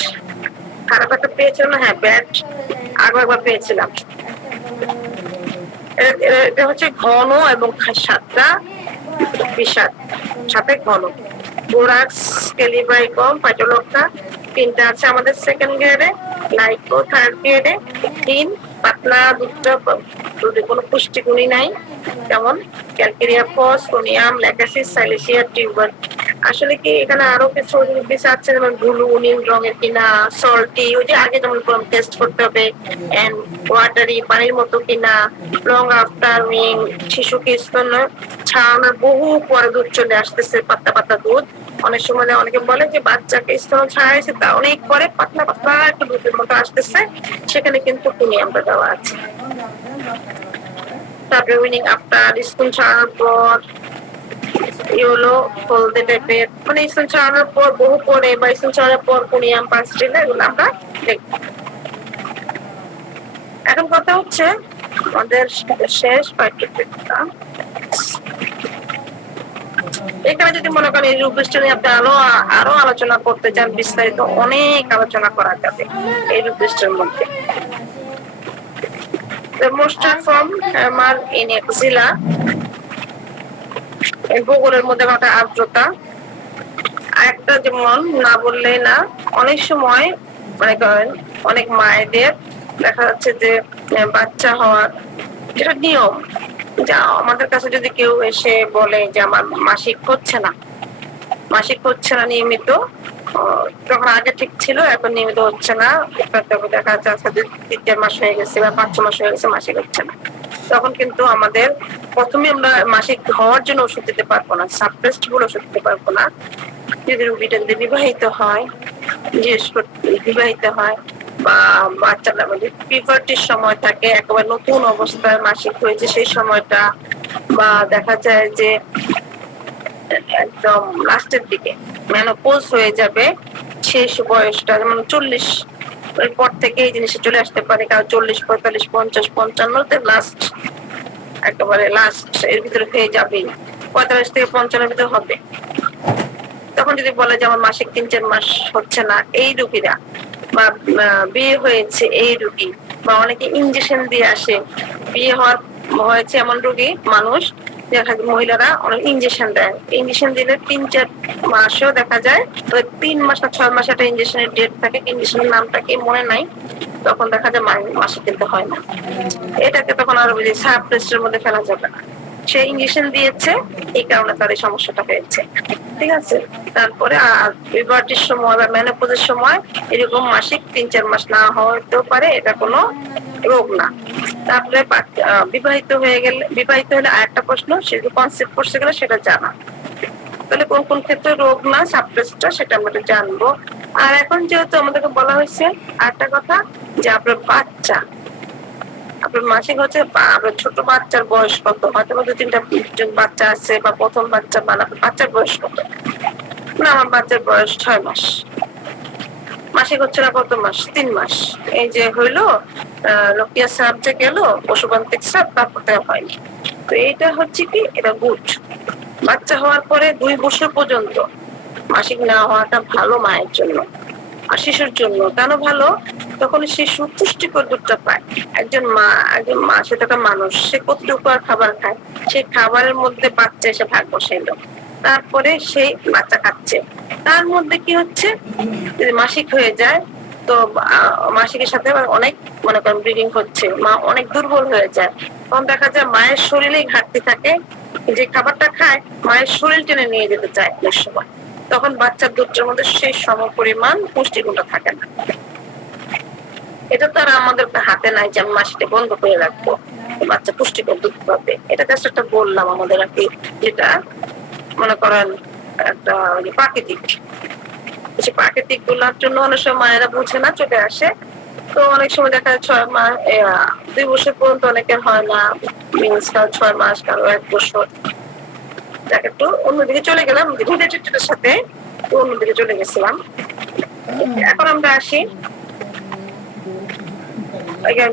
খারাপ একটা পেয়েছিলাম না, হ্যাঁ ব্যাট একবার পেয়েছিলাম। এটা হচ্ছে ঘন এবং স্বাদটা বিশাল, সাথে ঘন। বোরাক্স, কেলিবাইকম, ফাইটোলপ্টা তিনটা আছে আমাদের সেকেন্ড গ্রেডে, লাইকো থার্ড গ্রেডে, পাতলা দুধে কোনো পুষ্টিগুণই নাই, যেমন ক্যালকেরিয়া ফস, সোনিয়াম, ল্যাকাসিস, সাইলেসিয়া, টিউবার। আসলে কি এখানে আরো কিছু জিনিস আছে, যেমন ব্লু নীল রঙের কিনা, সল্টি, ওই যে আগে যেমন টেস্ট করতে হবে, এন্ড ওয়াটারি পানির মতো কিনা, লং আফটার মিং, শিশুকে স্তন ছাড়ানোর বহু পরে দুধ চলে আসতেছে, পাতলা পাতলা দুধ। অনেক সময় অনেকে বলে যে বাচ্চাকে স্তন ছাড়াইছে, তা অনেক পরে পাতলা পাতলা একটা দুধের মতো আসতেছে, সেখানে কিন্তু কুনিয়ামটা দেওয়া আছে। তারপরে উইনিং আফটার, স্তন ছাড়ানোর পর, ইয়েলো হলদে টাইপের, মানে স্তন ছাড়ানোর পর বহু পরে বা স্তন ছাড়ানোর পর কুনিয়াম পাঁচটিলা, এগুলো আমরা দেখবো। এখন কথা হচ্ছে আমাদের শেষ পাঠ্যক্রমটা, এখানে যদি মনে করেন এই রূপবৃষ্টি নিয়ে আপনি আরো আলোচনা করতে চান, বিস্তারিত অনেক আলোচনা করা যাবে এই রূপবৃষ্টির মধ্যে। The moisture from hammer in axilla, ভূগোলের মধ্যে ঘটা আর্দ্রতা। একটা যেমন না বললেই না, অনেক সময় মনে করেন অনেক মায়েদের দেখা যাচ্ছে যে বাচ্চা হওয়ার যেটা নিয়ম, যা আমাদের কাছে যদি কেউ এসে বলে যে আমার মাসিক হচ্ছে না, মাসিক হচ্ছে না নিয়মিত, তখন আগে ঠিক ছিল এখন নিয়মিত হচ্ছে না, দেখা যাচ্ছে আজকে 3-4 মাস হয়ে গেছে বা 5-6 মাস হয়ে গেছে মাসিক হচ্ছে না, তখন কিন্তু আমাদের প্রথমে আমরা মাসিক হওয়ার জন্য ওষুধ দিতে পারবো না, সাপ্রেসড বলে ওষুধ দিতে পারবো না। যদি রোগীটা বিবাহিত হয়, বিবাহিত হয় বা বাচ্চাটা আমাদের পিভার্টির সময় থাকে, একেবারে নতুন অবস্থায় মাসিক হয়েছে সেই সময়টা, বা দেখা যায় যে একদম লাস্টের দিকে মেনোপজ হয়ে যাবে সেই বয়সটা, যেমন 40 এর পর থেকে এই জিনিসটা চলে আসতে পারে, কারণ 40, 45, 50, 55 লাস্ট, একেবারে লাস্ট এর ভিতরে হয়ে যাবে, 45 থেকে 55 ভিতরে হবে। তখন যদি বলে যে আমার মাসিক 3-4 মাস হচ্ছে না, এই রোগীরা বা বিয়ে হয়েছে এই রোগী, বা অনেকে ইনজেকশন দিয়ে আসে, বিয়ে হয়েছে এমন রোগী মানুষ, দেখা যায় মহিলারা অনেক ইনজেকশন দেয়, ইনজেকশন দিলে 3-4 মাসেও দেখা যায়, 3 মাস না 6 মাস একটা ইনজেকশনের ডেট থাকে, ইনজেকশনের নামটা কি মনে নাই, তখন দেখা যায় মাসে কিন্তু হয় না। এটাকে তখন আরো বুঝি সাবটেস্টের মধ্যে ফেলা যাবে না, সে ইনজেকশন দিয়েছে এই কারণে তার এই সমস্যাটা হয়েছে, ঠিক আছে। তারপরে পিউবার্টির সময় বা মেনোপজের সময় এরকম মাসিক 3-4 মাস না হতেও পারে, এটা কোনো রোগ না। তারপরে বিবাহিত হলে আরেকটা প্রশ্ন, সে কনসেপ্ট করছে কিনা সেটা জানা, তাহলে কোন কোন ক্ষেত্রে রোগ না সাপ্রেসটা সেটা আমরা জানবো। আর এখন যেহেতু আমাদেরকে বলা হয়েছে আরেকটা কথা, যে আপনার বাচ্চা, আপনার মাসিক হচ্ছে আপনার ছোট বাচ্চার বয়স কত, হয়তো 2-3টা বাচ্চা আছে বা প্রথম বাচ্চা, বা বাচ্চার বয়স কত, না আমার বাচ্চার বয়স 6 মাস, মাসিক হচ্ছে না কত মাস, 3 মাস, এই যে হইলো লকিয়া সাপ যে গেল পশুপান্তিক সাপ, তারপরে হয়নি, তো এটা হচ্ছে কি, এটা গুড। বাচ্চা হওয়ার পরে 2 বছর পর্যন্ত মাসিক না হওয়াটা ভালো মায়ের জন্য আর শিশুর জন্য। কেন ভালো? তখন শিশু পুষ্টিকর দুধটা পায়। একজন মা সে তো একটা মানুষ, সে কতটুকু আর খাবার খায়, সেই খাবারের মধ্যে বাচ্চা এসে ভাগ বসাইলো, তারপরে সেই বাচ্চা খাচ্ছে, তার মধ্যে কি হচ্ছে, যদি মাসিক হয়ে যায় তো মাসিকের সাথে অনেক মনে করেন ব্লিডিং হচ্ছে, মা অনেক দুর্বল হয়ে যায়, তখন দেখা যায় মায়ের শরীরেই ঘাটতি থাকে, যে খাবারটা খায় মায়ের শরীর টেনে নিয়ে যেতে চায় অনেক সময়, তখন বাচ্চার দুধের মধ্যে সেই সম পরিমাণ পুষ্টিগুণটা থাকে না। এটা তো আর আমাদের হাতে নাই যে আমি মাসিটা বন্ধ করে রাখবো, বাচ্চা পুষ্টিকর দুধ পাবে, এটা জাস্ট একটা বললাম আমাদের আর কি, যেটা মনে করেন একটা প্রাকৃতিক, প্রাকৃতিক গুলার জন্য অনেক সময় মায়েরা বুঝে না, চলে আসে, তো অনেক সময় দেখা যায় 6 মাস 2 বছর পর্যন্ত অনেকের হয় না, মিন্স কারো 6 মাস, কারো 1 বছর। একটু অন্যদিকে চলে গেলাম, রিলেটেডের সাথে অন্যদিকে চলে গেছিলাম। এখন আমরা আসি,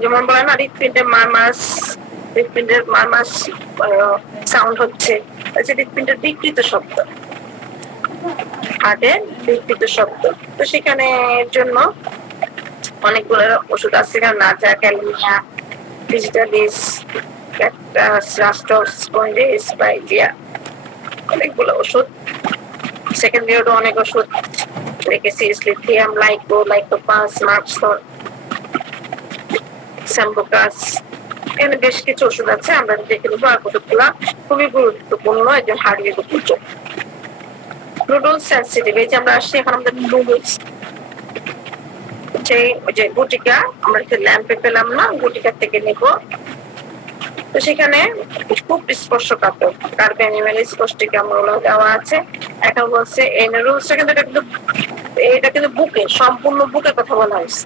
যেমন বলে না হৃৎপিণ্ডের মারমাস সাউন্ড হচ্ছে, হৃৎপিণ্ডের বিকৃত শব্দ, হার্টের বিকৃত শব্দ, তো সেখানে এর জন্য অনেকগুলো ওষুধ আছে, নাজা, ক্যালমিয়া, ডিজিটালিস, অনেকগুলো ওষুধ, সেকেন্ডারিও অনেক ওষুধ রেখেছি, লিথিয়াম, লাইকোপাস, মার্কসন, স্যাম্বোকাস, এখানে বেশ কিছু ওষুধ আছে, আমরা দেখে নেবো। আর ওষুধগুলা খুবই গুরুত্বপূর্ণ একজন হার্টের উপর। নুডলস সেন্সিটিভ, এই যে আমরা আসছি এখন আমাদের নুডলস, যে গুটিকা আমরা যে ল্যাম্পে পেলাম না, গুটিকা থেকে নিব। তো সেখানে খুব স্পর্শকাতর কার্বেনিমেলিস পুষ্টিক অম্লগুলো দেওয়া আছে। এখন বলছে এই নুডলসটা কিন্তু এটা কিন্তু বুকে, সম্পূর্ণ বুকে কথা বলা হয়েছে।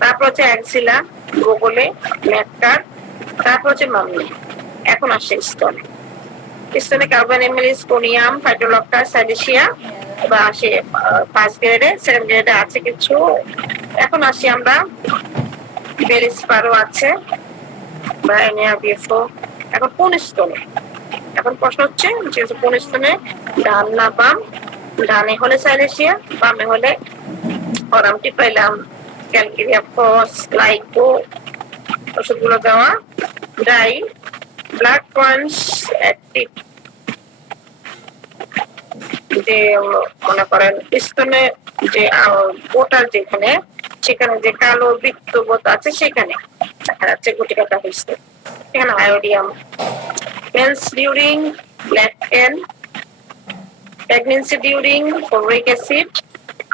তারপর হচ্ছে অ্যাক্সিলা, গোগলে, ম্যাটকার, তারপর হচ্ছে মামনি। এখন আসছে স্তনে। স্তনে কার্বেনিমেলিস, কোনিয়াম, ফাইটোলক্টা, সাইলিশিয়া বা আসে ফার্স্ট গ্রেডে, সেকেন্ড গ্রেডে আছে কিছু। এখন আসি আমরা বেলিসপারও আছে, ব্রাইনিয়া বিএফও। এখন কোন স্তনে? এখন প্রশ্ন হচ্ছে যে কোন স্তনে, ডান না বাম? ডানে হলে সাইলেশিয়া, বামে হলে অরামটি পাইলাম, ক্যালকেরিয়া ফস, লাইকো ওষুধগুলো দেওয়া। ডাই ব্লাড পয়েন্টস অ্যাক্টিভ, যে মনে করেন স্তনে যে ওটার যেখানে, সেখানে যে কালো বৃত্তবোধ আছে সেখানে দেখা যাচ্ছে গুটিকাটা হয়েছে। এখানে আয়োডিয়াম। Menses during lactation, pregnancy during folic acid,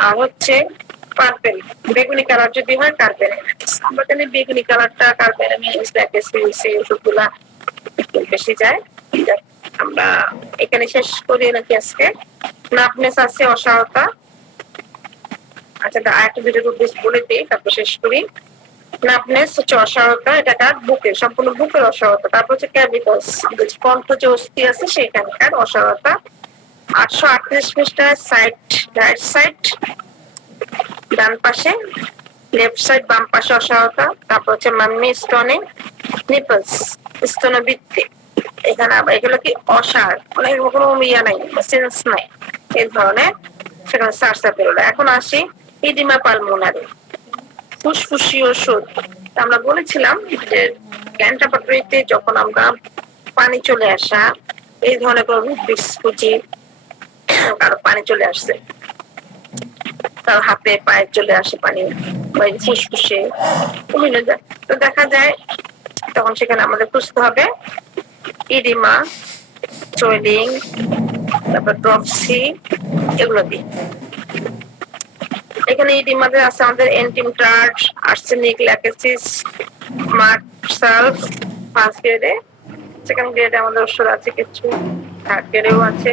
আর হচ্ছে পার্পেল, বেগুনি কালার যদি হয় কার্বেনিমেলিস। আমরা জানি বেগুনি কালারটা কার্বেনিমেলিস, ল্যাকটেসিস, এই ওষুধগুলা একটু বেশি যায়। আমরা এখানে শেষ করি নাকি আজকে? নাপনেস আছে, অসারতা। আচ্ছা, আরেকটা দুটো রূপ বলে দিই, তারপর শেষ করি। নাপনেস হচ্ছে অসারতা, এটা কার বুকে, সম্পূর্ণ বুকের অসারতা। তারপর হচ্ছে ক্যাভিটাস, কণ্ঠ যে অস্থি আছে সেখানকার অসারতা। 838 পৃষ্ঠায় সাইড, রাইট সাইড ডান পাশে, লেফট সাইড বাম পাশে অসারতা। তারপর হচ্ছে মাম্মি স্তনে, নিপলস স্তনবৃত্তি। এখানে আবার এগুলো কি অসার, মানে কোনো ইয়া নাই, সেন্স নাই এই ধরনের, সেখানে সার্সা পেরোলো। এখন আসি ইডিমা পালমোনারি, ফুসফুসি ওষুধ। আমরা বলেছিলাম যে ক্যান্টারপাটরিতে যখন আমরা পানি চলে আসা, এই ধরনের কোনো ফুসফুসি, কারো পানি চলে আসছে, তার হাতে পায়ে চলে আসে পানি, বা ফুসফুসে বিভিন্ন যায়, তো দেখা যায় তখন সেখানে আমাদের খুঁজতে হবে ইডিমা, সোয়েলিং, তারপর ড্রপসি, এগুলো দিয়ে। এখানে ইডিমাতে আছে আমাদের এন্টিমটার্ট, আর্সেনিক, ল্যাকেসিস, মার্কসালফ ফার্স্ট গ্রেডে। সেকেন্ড গ্রেডে আমাদের ওষুধ আছে কিছু, থার্ড গ্রেডেও আছে।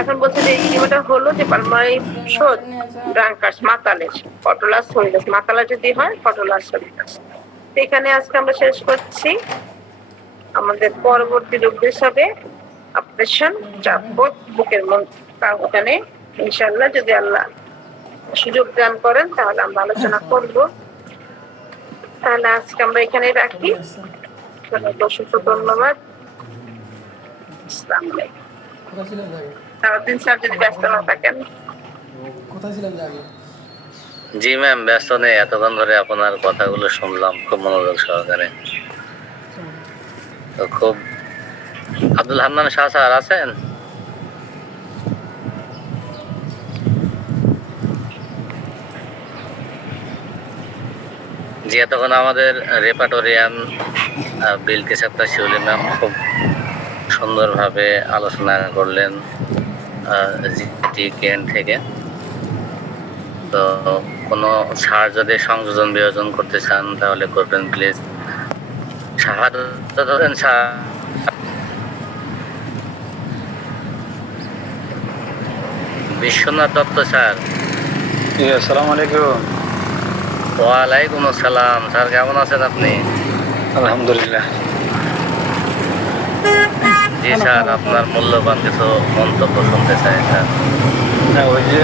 এখন বলছে যে ইডিমাটা হলো যে পালমারি শোধ ড্রাঙ্কার্স, মাতালের, ফটোলাস সোলিডাস। মাতালা যদি হয় ফটোলাস সোলিডাস। এখানে আজকে আমরা শেষ করছি। আমাদের পরবর্তী রূপদেশ হবে অপারেশন চাপবোধ বুকের মন। ওখানে ইনশাআল্লাহ যদি আল্লাহ সুযোগ দান করেন তাহলে আমরা আলোচনা করব। তাহলে আজকে আমরা এখানে রাখি। অসংখ্য ধন্যবাদ। আসসালামু আলাইকুম। সারাদিন স্যার যদি ব্যস্ত না থাকেন। জি ম্যাম, ব্যস্ত নেই, এতক্ষণ ধরে আপনার কথাগুলো শুনলাম খুব মনোযোগ সহকারে। তো খুব আব্দুল হান্নান শাহ স্যার আছেন? জি, এতক্ষণ আমাদের রেপার্টোরিয়ান বিলকিস আক্তার শিউলি ম্যাম খুব সুন্দরভাবে আলোচনা করলেন জিটিকেন থেকে। তো কোনো স্যার যদি সংযোজন বিয়োজন করতে চান তাহলে করবেন please. Shahadat Hossain sir, Biswanath Dutta sir. আসসালামু আলাইকুম। ওয়ালাইকুম আসসালাম স্যার, কেমন আছেন আপনি? আলহামদুলিল্লাহ। জি স্যার, আপনার মূল্যবান কিছু মন্তব্য শুনতে চাই স্যার। ওই যে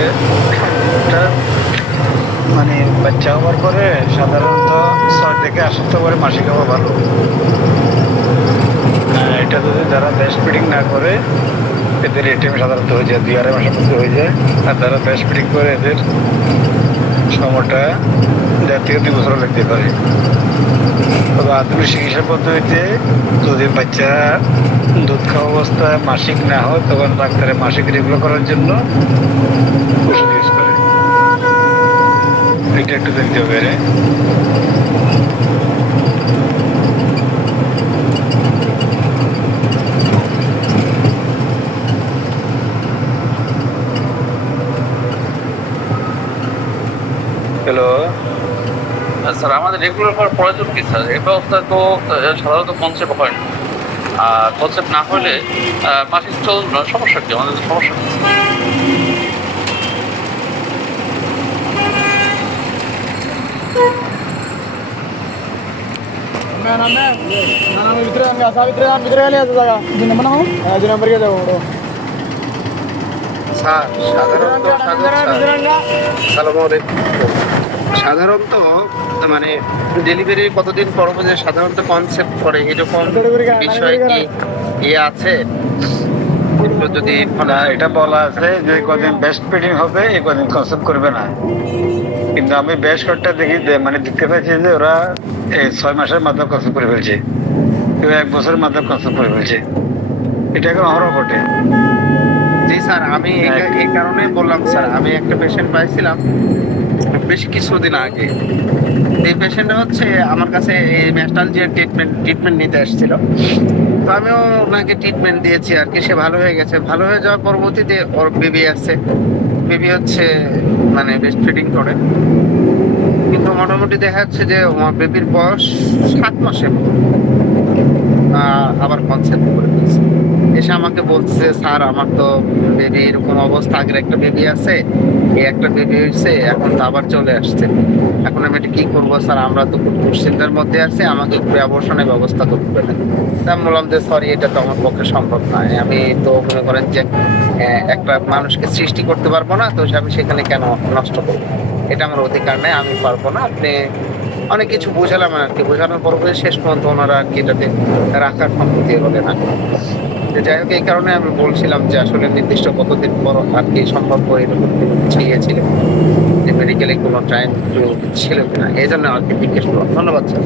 মানে বাচ্চা হওয়ার পরে সাধারণত 6 থেকে 8 সপ্তাহ পরে মাসিক হওয়া ভালো। এটা যদি যারা ব্রেস্ট ফিডিং না করে এদের এটিএম সাধারণত হয়ে যায় 2-2.5 মাসের মধ্যে হয়ে যায়। আর যারা ব্রেস্ট ফিডিং করে এদের সময়টা 1.5 থেকে 2 বছর লাগতে পারে। তবে আধুনিক চিকিৎসা পদ্ধতিতে যদি বাচ্চা দুধ খাওয়া অবস্থায় মাসিক না হয় তখন ডাক্তারের মাসিক রেগুলার করার জন্য ওষুধ ইউজ করে। এটা একটু দেখতে হবে। স্যার আমাদের রেগুলার করার প্রয়োজন কি স্যার? এই ব্যবস্থায় তো সাধারণত কনসেপ্ট হয় না, আর কনসেপ্ট না হলে মাসিক চলবে না। সমস্যা কি আমাদের? সমস্যা কি? স্যার সাধারণত মানে ডেলিভারি কতদিন পর যে সাধারণত কনসেপ্ট করে এরকম বিষয় কি আছে একটু যদি না, এটা বলা আছে যে কদিন বেস্ট ফিডিং হবে এই কদিন কনসেপ্ট করবে না, কিন্তু আমি বেশ কয়েকটা মানে দেখতে পাচ্ছি যে ওরা এই 6 মাসের মাধ্যমে কনসেপ্ট করে ফেলছে, কেউ 1 বছরের মাধ্যমে কনসেপ্ট করে ফেলছে। এটা এখন অহরহ ঘটে। জি স্যার, আমি এই কারণে বললাম স্যার, আমি একটা পেশেন্ট পাইছিলাম বেশ কিছুদিন আগে। এই পেশেন্টটা হচ্ছে আমার কাছে এই ম্যাস্টালজিয়ার ট্রিটমেন্ট নিতে আসছিল। তো আমিও ওনাকে ট্রিটমেন্ট দিয়েছি আর কি, সে ভালো হয়ে গেছে। ভালো হয়ে যাওয়ার পরবর্তীতে ওর বেবি আছে, বেবি হচ্ছে মানে বেস্ট ফিডিং করে, কিন্তু মোটামুটি দেখা যাচ্ছে যে আমার বেবির বয়স 7 মাসের মতো আবার কনসেপ্ট করে দিয়েছে। এসে আমাকে বলছে, স্যার আমার তো বেবি এরকম অবস্থা, আগের একটা বেবি আছে, এই একটা বেবি হয়েছে, এখন তো আবার চলে আসছে, এখন আমি এটা কি করবো স্যার? আমরা তো খুব দুশ্চিন্তার মধ্যে আছি, আমাকে একটু অ্যাবর্শনের ব্যবস্থা করতে পারেন। আমি বললাম যে সরি, এটা তো আমার পক্ষে সম্ভব নয়, আমি তো মনে করেন যে একটা মানুষকে সৃষ্টি করতে পারবো না, তো আমি সেখানে কেন নষ্ট করবো? এটা আমার অধিকার নেই, আমি পারবো না। আপনি অনেক কিছু বোঝালাম আর কি, বোঝানোর পর শেষ পর্যন্ত ওনারা আর কি এটাতে রাখার সম্মতি হলে না। যাই হোক, এই কারণে আমি বলছিলাম যে আসলে নির্দিষ্ট কতদিন পর আর কি সম্ভব এরকম ছিল যে মেডিকেলে কোনো টাইম ছিল কিনা, এই জন্য আর কি জিজ্ঞেস করলাম। ধন্যবাদ স্যার।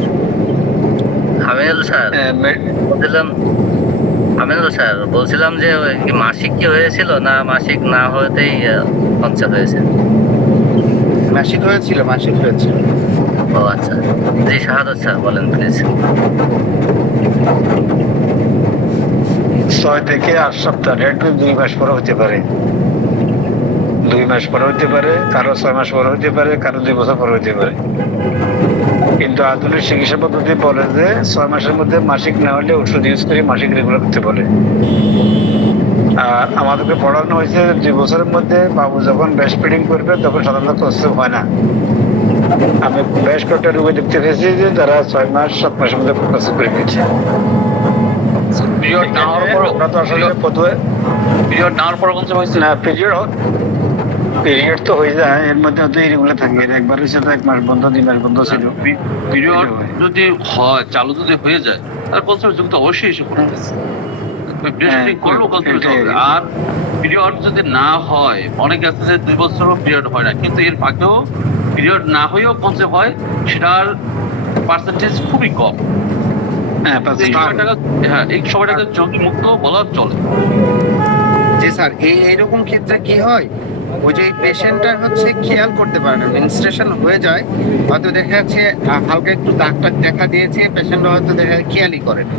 আমিনুল স্যার বলছিলাম, আমিনুল স্যার বলছিলাম যে ওই কি মাসিক কি হয়েছিল, না মাসিক না হতেই কনসেপ্ট হয়েছে? মাসিক হয়েছিল, মাসিক হয়েছিল। ও আচ্ছা, জি শাহাদত স্যার বলেন প্লিজ। 6 থেকে 8 সপ্তাহ, 2 মাস পরে হতে পারে, 2 মাস পরে হতে পারে, কারো 6 মাস পরে হতে পারে, কারো 2 বছর পরে হতে পারে। কিন্তু আধুনিক চিকিৎসা পদ্ধতি বলে যে 6 মাসের মধ্যে মাসিক না হলে ওষুধ ইউজ করে মাসিক রেগুলার করতে বলে। আর আমাদেরকে পড়ানো হয়েছে 2 বছরের মধ্যে বাবু যখন ব্রেস্ট ফিডিং করবে তখন সাধারণত কনসেপ্ট হয় না। আমি বেশ কয়েকটা রোগী দেখতে পেয়েছি যে তারা 6 মাস 7 মাসের মধ্যে কনসেপ্ট করে ফেলছে। পিরিয়ড না হওয়ার পর আমরা তো আসলে পিরিয়ড না হওয়ার পর কনসেপ্ট হয়েছে না, পিরিয়ড তো হয়ে যায়, এর মধ্যে হয়তো এগুলো থাকে, একবার হয়েছে তো 1 মাস বন্ধ, 2 মাস বন্ধ ছিল। পিরিয়ড যদি হয়, চালু যদি হয়ে যায়, তার কনসেপ্ট যুক্ত অবশ্যই এসে পড়বে। করলেও কনসেপ্ট হবে। আর পিরিয়ড যদি না হয়, অনেক আছে যে 2 বছরও পিরিয়ড হয় না, কিন্তু এর ফাঁকেও পিরিয়ড না হয়েও কনসেপ্ট হয়, সেটার পার্সেন্টেজ খুবই কম। এই সময়টাকে ঝুঁকি মুক্ত বলা চলে। জি স্যার, এইরকম ক্ষেত্রে কি হয়, ওই যে পেশেন্টটা হচ্ছে খেয়াল করতে পারে না, মেনস্ট্রুয়েশন হয়ে যায়, হয়তো দেখা যাচ্ছে হালকা একটু দাগটা দেখা দিয়েছে, পেশেন্ট হয়তো দেখা খেয়ালই করে না।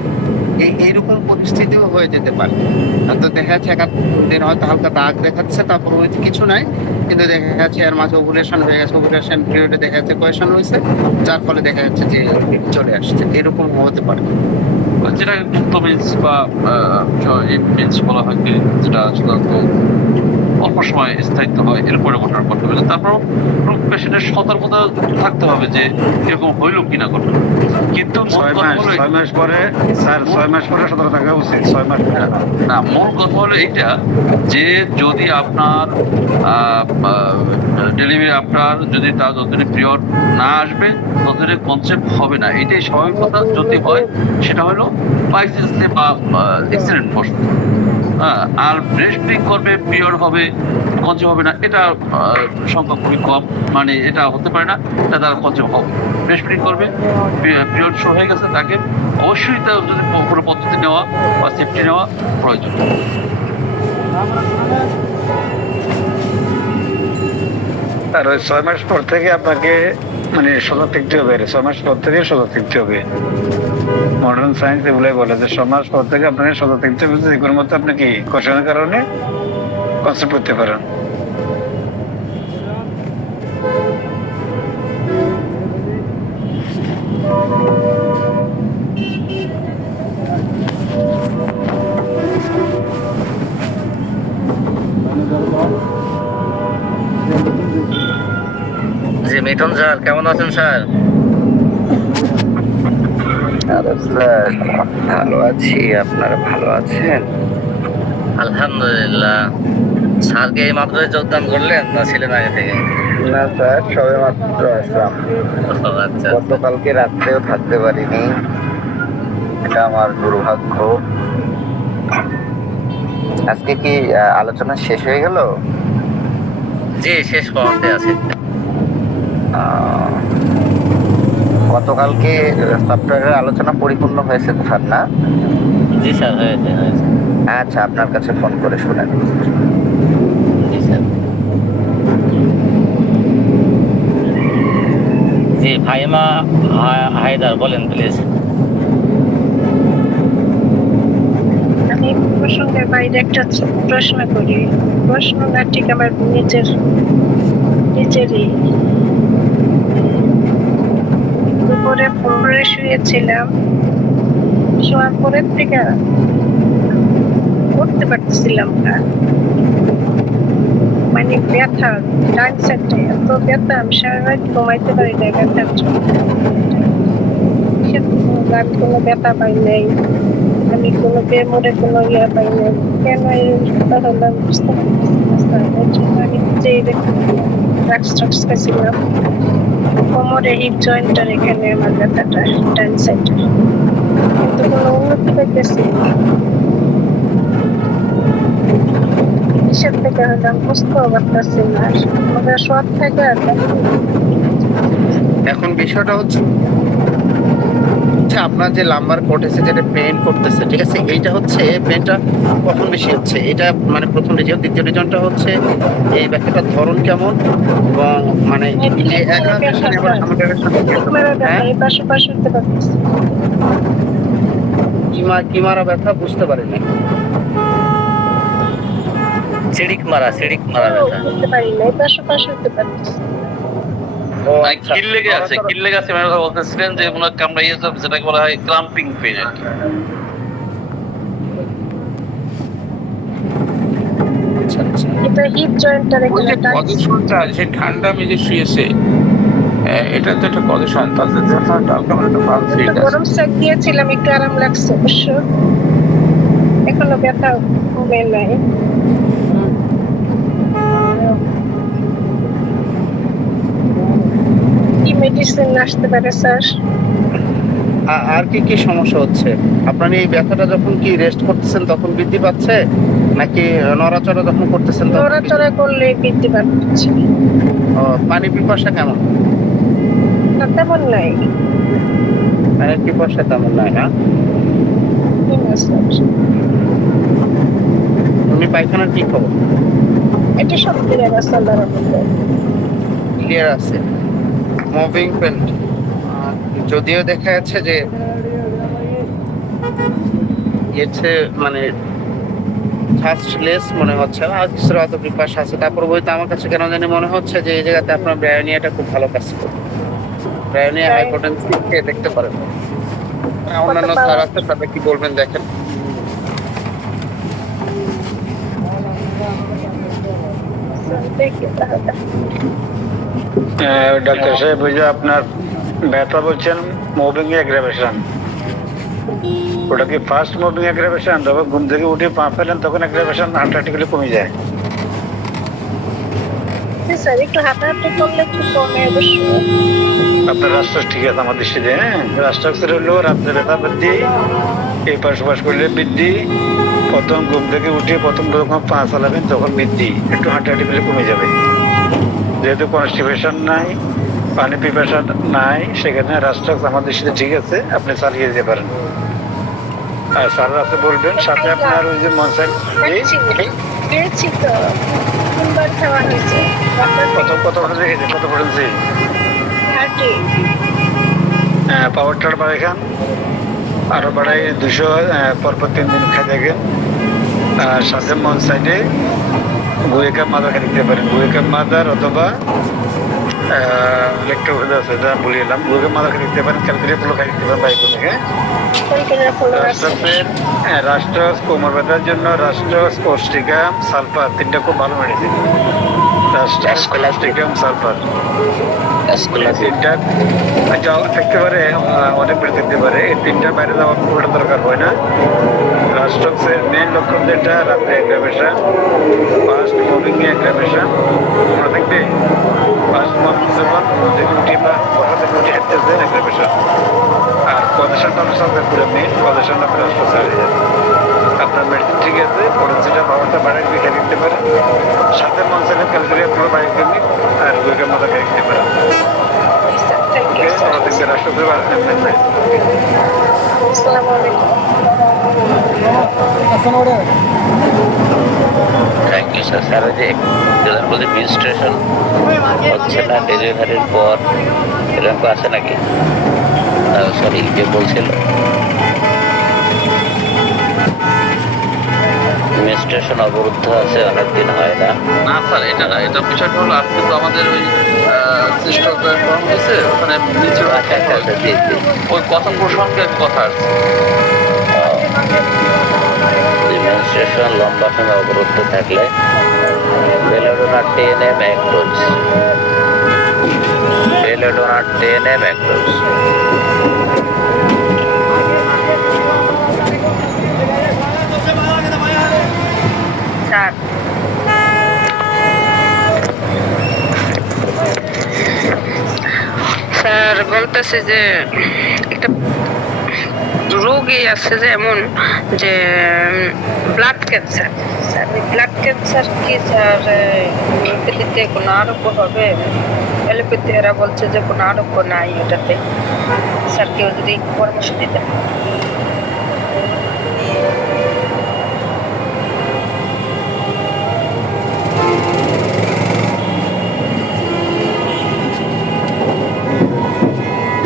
এইরকম পরিস্থিতিও হয়ে যেতে পারে। হয়তো দেখা যাচ্ছে দিন হয়তো হালকা দাগ দেখাচ্ছে, তারপর ওই কিছু নাই, কিন্তু দেখা যাচ্ছে এর মাঝে ওভুলেশন হয়ে গেছে, ওভুলেশন পিরিয়ডে দেখা যাচ্ছে কোয়েশন হয়েছে, যার ফলে দেখা যাচ্ছে যে চলে আসছে, এরকম হতে পারে। যেটা যুক্ত মিন্স বা মিন্স বলা হয়, যেটা সাধারণত অল্প সময় স্থায়িত্ব হয়, এরপরে ঘটনা করতে হবে। তারপর পেশেন্টের সতর্কতা থাকতে হবে যে এরকম হইল কিনা ঘটনা। কিন্তু 6 মাস পরে স্যার, 6 মাস পরে সতর্ক থাকা উচিত। 6 মাস না, মূল কথা হলো এইটা যে যদি আপনার ডেলিভারি আপনার যদি তার যতদিন পিরিয়ড না আসবে ততদিন কনসেপ্ট হবে না, এটাই স্বাভাবিক কথা। যদি হয় সেটা হলো বাইসেন্সে বা অ্যাক্সিডেন্ট বসত। আর ব্রেস্ট ফিডিং করবে, পিরিয়ড হবে, কনসেপ্ট হবে না, এটা সংখ্যা খুবই কম, মানে এটা হতে পারে না, এটা তার কনসেপ্ট হবে। ব্রেস্ট ফিডিং করবে, পিরিয়ড শুরু হয়ে গেছে, তাকে অবশ্যই তার যদি কোনো পদ্ধতি নেওয়া বা সেফটি নেওয়া প্রয়োজন। আর ওই 6 মাস পর থেকে আপনাকে মানে সজাগ থাকতে হবে, 6 মাস পর থেকে সজাগ থাকতে হবে। মডার্ন সায়েন্স এগুলোই বলে যে 6 মাস পর থেকে আপনাকে সজাগ থাকতে হবে, যে কোনো মতো আপনি কি কোশ্চেনের কারণে কনসেপ্ট করতে পারেন। জি মিঠুন স্যার, কেমন আছেন স্যার? আরে স্যার, ভালো আছি। আপনারা ভালো আছেন? আলহামদুলিল্লাহ। স্যার কি এই মাত্রই যোগদান করলেন না ছিলেন আগে থেকে? না স্যার, সবে মাত্র আসলাম। ও, আচ্ছা। গতকালকে রাত্রেও থাকতে পারিনি, এটা আমার দুর্ভাগ্য। আজকে কি আলোচনা শেষ হয়ে গেল? জি, শেষ পর্যায়ে আছে। গতকালকে সফটওয়্যারের আলোচনা পরিপূর্ণ হয়েছে তো স্যার, না? জি স্যার, হয়েছে হয়েছে। আচ্ছা, আপনার কাছে ফোন করে শুনেন। জি স্যার। জি ফাহিমা হায়দার, বলেন প্লিজ। আমি প্রসঙ্গের বাইরে একটা প্রশ্ন করি। প্রশ্নটা ঠিক আমার নিজেরই। দুপুরে ফোনে শুয়েছিলাম, শোয়ার পরের থেকে উঠতে পারতেছিলাম না। মানে ব্যথা, ডান সাইডে এত ব্যথা, আমি সারা রাত ঘুমাইতে পারি না ব্যথার জন্য। আমি কোনো ব্যথা পাই নাই, আমি কোনো বেমরে কোনো পাই নাই। কেন এইটা হলো আমি বুঝতে পারতেছি না। এর জন্য আমি নিজেই ড্রাগস খাইছিলাম। কোমরে হিপ জয়েন্টের এখানে আমার ব্যথাটা, ডান সাইডে, কিন্তু কোনো উন্নতি পাইতেছি না। কিসের থেকে হলাম বুঝতেও পারতেছি না। আমাদের সব থেকে এখন বিষয়টা হচ্ছে আপনার যে লাম্বার করতেছে, যেটা পেন করতেছে, ঠিক আছে, এইটা হচ্ছে পেনটা কখন বেশি হচ্ছে? এটা মানে প্রথম রিজন। দ্বিতীয় রিজনটা হচ্ছে এই ব্যথাটার ধরন কেমন, এবং মানে যে একাগ্রের সাথে আবার সামগ্রিকের সাথে এই পাশে পাশে উঠতে পারতেছি। কি মারা ব্যথা বুঝতে পারি না। সিড়িক মারা ব্যথা। বুঝতে পারি না, এই পাশে পাশে উঠতে পারতেছি। আচ্ছা। কিল লেগে আছে মানে কথা বলতেছিলেন যে মনে হয় কামড়াইয়েছে, যেটাকে বলা হয় ক্লাম্পিং পেইন আর কি। আচ্ছা, আচ্ছা। এটা হিপ জয়েন্টের ওই যে এখানে কজেশনটা, যে ঠান্ডা মেঝে শুয়েছে, এটা তো একটা কজেশন। তাতে একটা ভালো ফিট আছে। গরম সেক দিয়েছিলাম, একটু আরাম লাগছে অবশ্য, এখনো ব্যথা কমে নাই। কি মেডিসিন আসতে পারে স্যার? আর কি সমস্যা হচ্ছে? আপনার এই ব্যথাটা যখন কি রেস্ট করতেছেন তখন বৃদ্ধি পাচ্ছে, নাকি নড়াচড়া যখন করতেছেন তখন? নড়াচড়া করলে বৃদ্ধি পাচ্ছে। পানি পিপাসা কেমন? না, তেমন নাই। পানির পিপাসা তেমন নাই, না? উনি পায়খানার কি খবর? এটা সব ক্লিয়ার আছে আল্লাহর রহমতে। ক্লিয়ার আছে। মুভিং পেন যদিও দেখা যাচ্ছে যে এসে মানে ফার্স্টলেস মনে হচ্ছে, আর কিছু অত পিপাসা আছে। তারপর বইতে আমার কাছে কেন জানি মনে হচ্ছে যে এই জায়গাতে আপনার ব্রায়োনিয়াটা খুব ভালো কাজ করবে। ব্রায়োনিয়া হাইপোটেনসি খেয়ে দেখতে পারেন। অন্যান্য স্যার আছে, তাদের কি বলবেন দেখেন। ডাক্তার সাহেব, ওই যে আপনার ব্যথা বলছেন মুভিং অ্যাগ্রাভেশন, ওটা কি ফার্স্ট মুভিং অ্যাগ্রাভেশন? যখন ঘুম থেকে উঠে পা ফেলেন তখন অ্যাগ্রাভেশন অটোমেটিক্যালি কমে যায়? স্যার একটু হাঁটাহাঁটি করলে একটু কমে অবশ্য। আপনার রাস্তা ঠিক আছে আমার দৃষ্টিতে। হ্যাঁ, রাস্তা হলো রাত্রে ব্যথা বৃদ্ধি, এই পাশ ওপাশ করলে বৃদ্ধি, প্রথম ঘুম থেকে উঠে প্রথম যখন পা চালাবেন তখন বৃদ্ধি, একটু হাঁটাহাঁটি করলে কমে যাবে। যেহেতু কনস্টিপেশন নাই, পানি পিপাসা নাই, সেখানে রাস্তা আমার দৃষ্টিতে ঠিক আছে, আপনি চালিয়ে যেতে পারেন। আর স্যার আছে বলবেন, সাথে আপনার ওই যে মনসাইড পেয়েছি তো, 3বার খাওয়া হয়েছে। কত রেখেছে, কত পড়েছে? 30। পাওয়ারটার বাড়াই খান, আরো বাড়াই 200 পরপর 3 দিন খাই দেখেন। আর সাথে মন সাইডে গুয়ে কাপ মাদার খাই দিতে পারেন, গুয়ে কাপ মাদার অথবা একটু ওষুধ আছে যা বলে এলাম, রোগের মাথা খেয়ে দিতে পারেন, ক্যালকুলিয়া ফুলও খাই দিতে পারেন বাইক থেকে। রাস্ট্রাস কোমর ব্যথার জন্য রাস্ট্রাস, অস্টিকাম, সালফার, তিনটা খুব ভালো মেডিসিন। রাস্ট্রাস, অস্টিকাম, সালফার, তিনটা থাকতে পারে, অনেক বেড়ে থাকতে পারে। এই তিনটার বাইরে যাওয়ার পুরোটা দরকার হয় না। রাস্ট্রাসের মেন লক্ষণ যেটা রাত্রে অ্যাগ্রাভেশন, ফার্স্ট মর্নিং অ্যাগ্রাভেশন মনে থাকবে। ফার্স্ট মর্নিং যখন উঠি বা বসা থেকে উঠে হাঁটতেছে অ্যাগ্রাভেশন। আর পজিশনটা আমার সাথে পুরো মেন পজিশনটা আপনার রাস্ট্রাস হয়ে যায়। আপনার মেডিসিন ঠিক আছে, পটেন্সিটা পাওয়ারটা বাড়ায় খেয়ে দিতে পারেন। সাথে মনসেলে ক্যালকুলিয়া পুরো বাইক কেমিক আর রোগের মাথা খেয়ে দিতে পারেন। Thank you sir. স্যার, ওই যে যাদের বলছে মেনস্ট্রুয়েশন হচ্ছে না ডেলিভারির পর, এরকম আছে নাকি? সরি, যে বলছিল মেনস্ট্রুয়েশন অবরুদ্ধ আছে, অনেকদিন হয় না। না স্যার, এটা না, এটা বিষয়টা হলো আজকে তো আমাদের ওই সিস্টেম ফর্ম হয়েছে, ওখানে নিচে আচ্ছা আচ্ছা আচ্ছা, জি জি। ওই কথা প্রসঙ্গে কথা আসছে। মেনস্ট্রুয়েশন লম্বা সময় অবরুদ্ধ থাকলে বেলোডোনা 10 mg এক ডোজ, বেলোডোনা 10 mg এক ডোজ। স্যার, স্যার বলতেছে যে একটা রোগী আছে যে এমন যে blood cancer. Sir, blood cancer কি স্যার এলোপ্যাথিতে কোনো আরোগ্য হবে? এলোপ্যাথি এরা বলছে যে কোনো আরোগ্য নাই এটাতে। স্যার, কেউ যদি পরামর্শ দিতেন।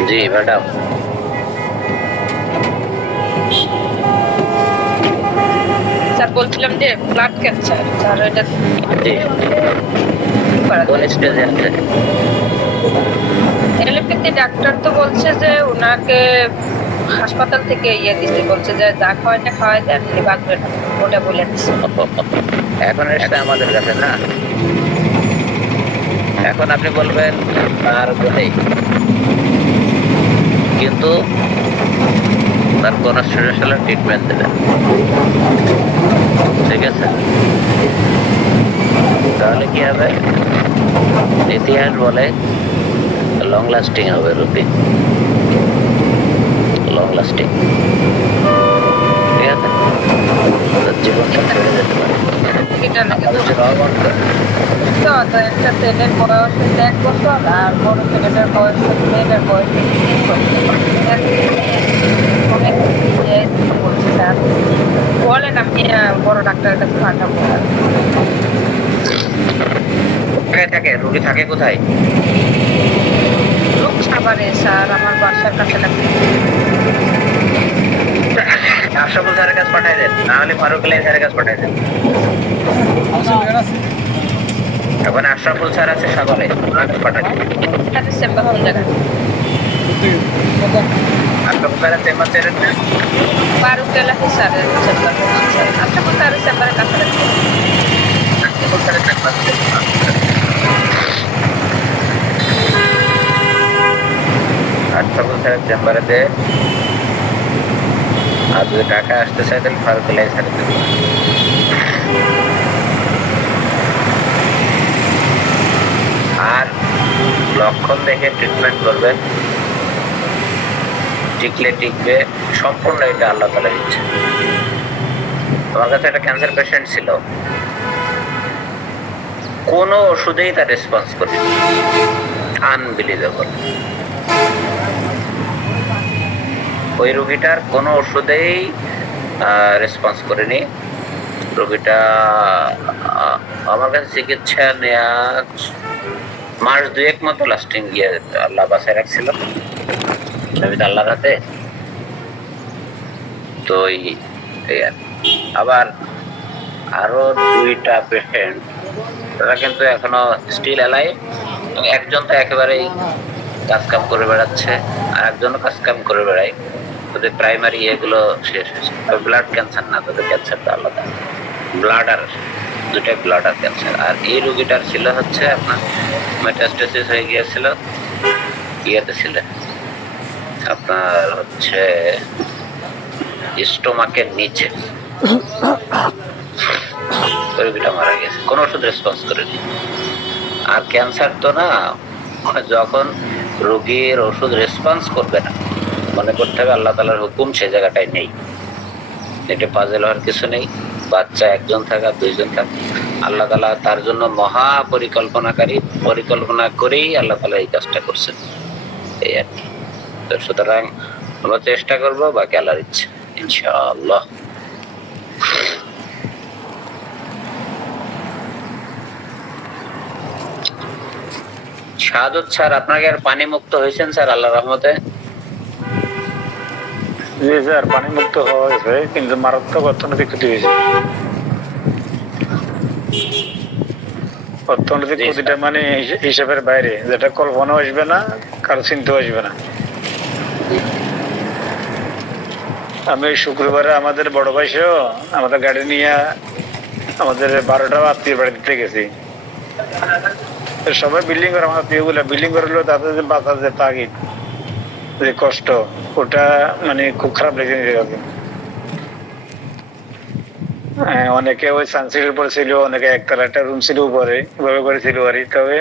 জি ম্যাডাম। স্যার, বলছিলাম যে ব্লাড ক্যান্সার, স্যার এটা জি, কোন স্টেজে আছে? এলোপ্যাথি ডাক্তার তো বলছে যে ওনাকে হাসপাতাল থেকে দিচ্ছে, বলছে যে যা খাওয়াইটা খাওয়াই দেন, উনি বাঁচবে না, ওটা বলে দিচ্ছে। এখন এসে আমাদের কাছে না, এখন আপনি বলবেন আর বলেই, কিন্তু তার কনস্টিটিউশনাল ট্রিটমেন্ট দেবেন, ঠিক আছে? তাহলে কি হবে? ইতিহাস বলে লং লাস্টিং হবে রুটি, লং লাস্টিং, ঠিক আছে? জীবনটা ছেড়ে যেতে পারে। এটা নাকি আমাদের একটা ছেলের বয়স 1 বছর আর বড় ছেলেটার বয়স, মেয়েটার বয়স 3 বছর। অনেক বলছে স্যার, বলেন আপনি বড় ডাক্তারের কাছে পাঠাবো। কোথায় থাকে রুগী, থাকে কোথায়? লোক সাবারে স্যার, আমার বাসার কাছে লাগে। আশরাফুল স্যারের কাছে পাঠাই দেন, নাহলে ফারুক আলী স্যারের কাছে পাঠাই দেন। এখন আশরাফুল স্যার আছে সাগরে, ওনার কাছে পাঠাই দেন। তাদের চেম্বার কোন জায়গায়? আশরাফুল স্যারের চেম্বার ছেড়ে দেন। ফারুক এলাহি স্যারের চেম্বার, আচ্ছা স্যারের চেম্বারের কাছে রাখছি। আশরাফুল স্যারের চেম্বার আশরাফুল স্যারের চেম্বারেতে, আর যদি টাকা আসতে চাই তাহলে ফারুক আলী স্যারের চেম্বার। আর লক্ষণ দেখে ট্রিটমেন্ট করবেন, টিকলে টিকবে, সম্পূর্ণ এটা আল্লাহ তাআলা দিচ্ছে। তোমার কাছে একটা ক্যান্সার পেশেন্ট ছিল, কোনো ওষুধেই তার রেসপন্স করে, আনবিলিভেবল। ওই রোগীটার কোনো ওষুধেই রেসপন্স করেনি। রোগীটা আমার কাছে চিকিৎসা নেওয়া মাস 2 মতো লাস্টিং গিয়ে আল্লাহ বাসায় রাখছিল, আল্লাহর হাতে। তো আবার আরো 2টা পেশেন্ট, তারা কিন্তু এখনো স্টিল অ্যালাইভ, একজন তো একেবারেই কাজ কাম করে বেড়াচ্ছে, আর একজনও কাজ কাম করে বেড়ায়, ওদের প্রাইমারি এগুলো শেষ হয়েছে। ব্লাড ক্যান্সার না, তাদের ক্যান্সারটা আলাদা, ব্লাডার, দুটাই ব্লাডার ক্যান্সার। আর এই রোগীটার ছিল হচ্ছে আপনার মেটাস্টেসিস হয়ে গিয়েছিল, ইয়েতে ছিল আপনার হচ্ছে স্টোমাকের নিচে, রোগীটা মারা গেছে, কোনো ওষুধ রেসপন্স করেনি। আর ক্যান্সার তো না, যখন রোগীর ওষুধ রেসপন্স করবে না, মনে করতে হবে আল্লাহ তাআলার হুকুম সে জায়গাটায় নেই। এটা পাজেল হওয়ার কিছু নেই, বাচ্চা একজন থাকা দুইজন থাকা, আল্লাহ তাআলা তার জন্য মহা পরিকল্পনাকারী, পরিকল্পনা করেই আল্লাহ তাআলা এই কাজটা করছেন, এই আর কি। তো সুতরাং আমরা চেষ্টা করবো, বাকি আল্লাহর ইচ্ছা, ইনশাআল্লাহ। শাহাদত স্যার, আপনাকে আর পানি মুক্ত হয়েছেন স্যার আল্লাহর রহমতে? জি স্যার, পানি মুক্ত হওয়া হয়েছে, কিন্তু মারাত্মক অর্থনৈতিক ক্ষতি হয়েছে। অর্থনৈতিক ক্ষতিটা মানে হিসাবের বাইরে, যেটা কল্পনা আসবে না, কারো চিন্তা আসবে না। আমি শুক্রবারে আমাদের বড় ভাই সহ আমাদের গাড়ি নিয়ে আমাদের 12টা আত্মীয় বাড়ি দিতে গেছি। সবাই বিল্ডিং করে, আমার আত্মীয় গুলা বিল্ডিং করে, তাদের যে বাঁচা যে তাগিদ, যে কষ্ট, ওটা মানে খুব খারাপ লেগেছে। অনেকে ওই সানসিটের উপরে ছিল, অনেকে একতলা একটা রুম ছিল উপরে, এভাবে করেছিল আর কি। তবে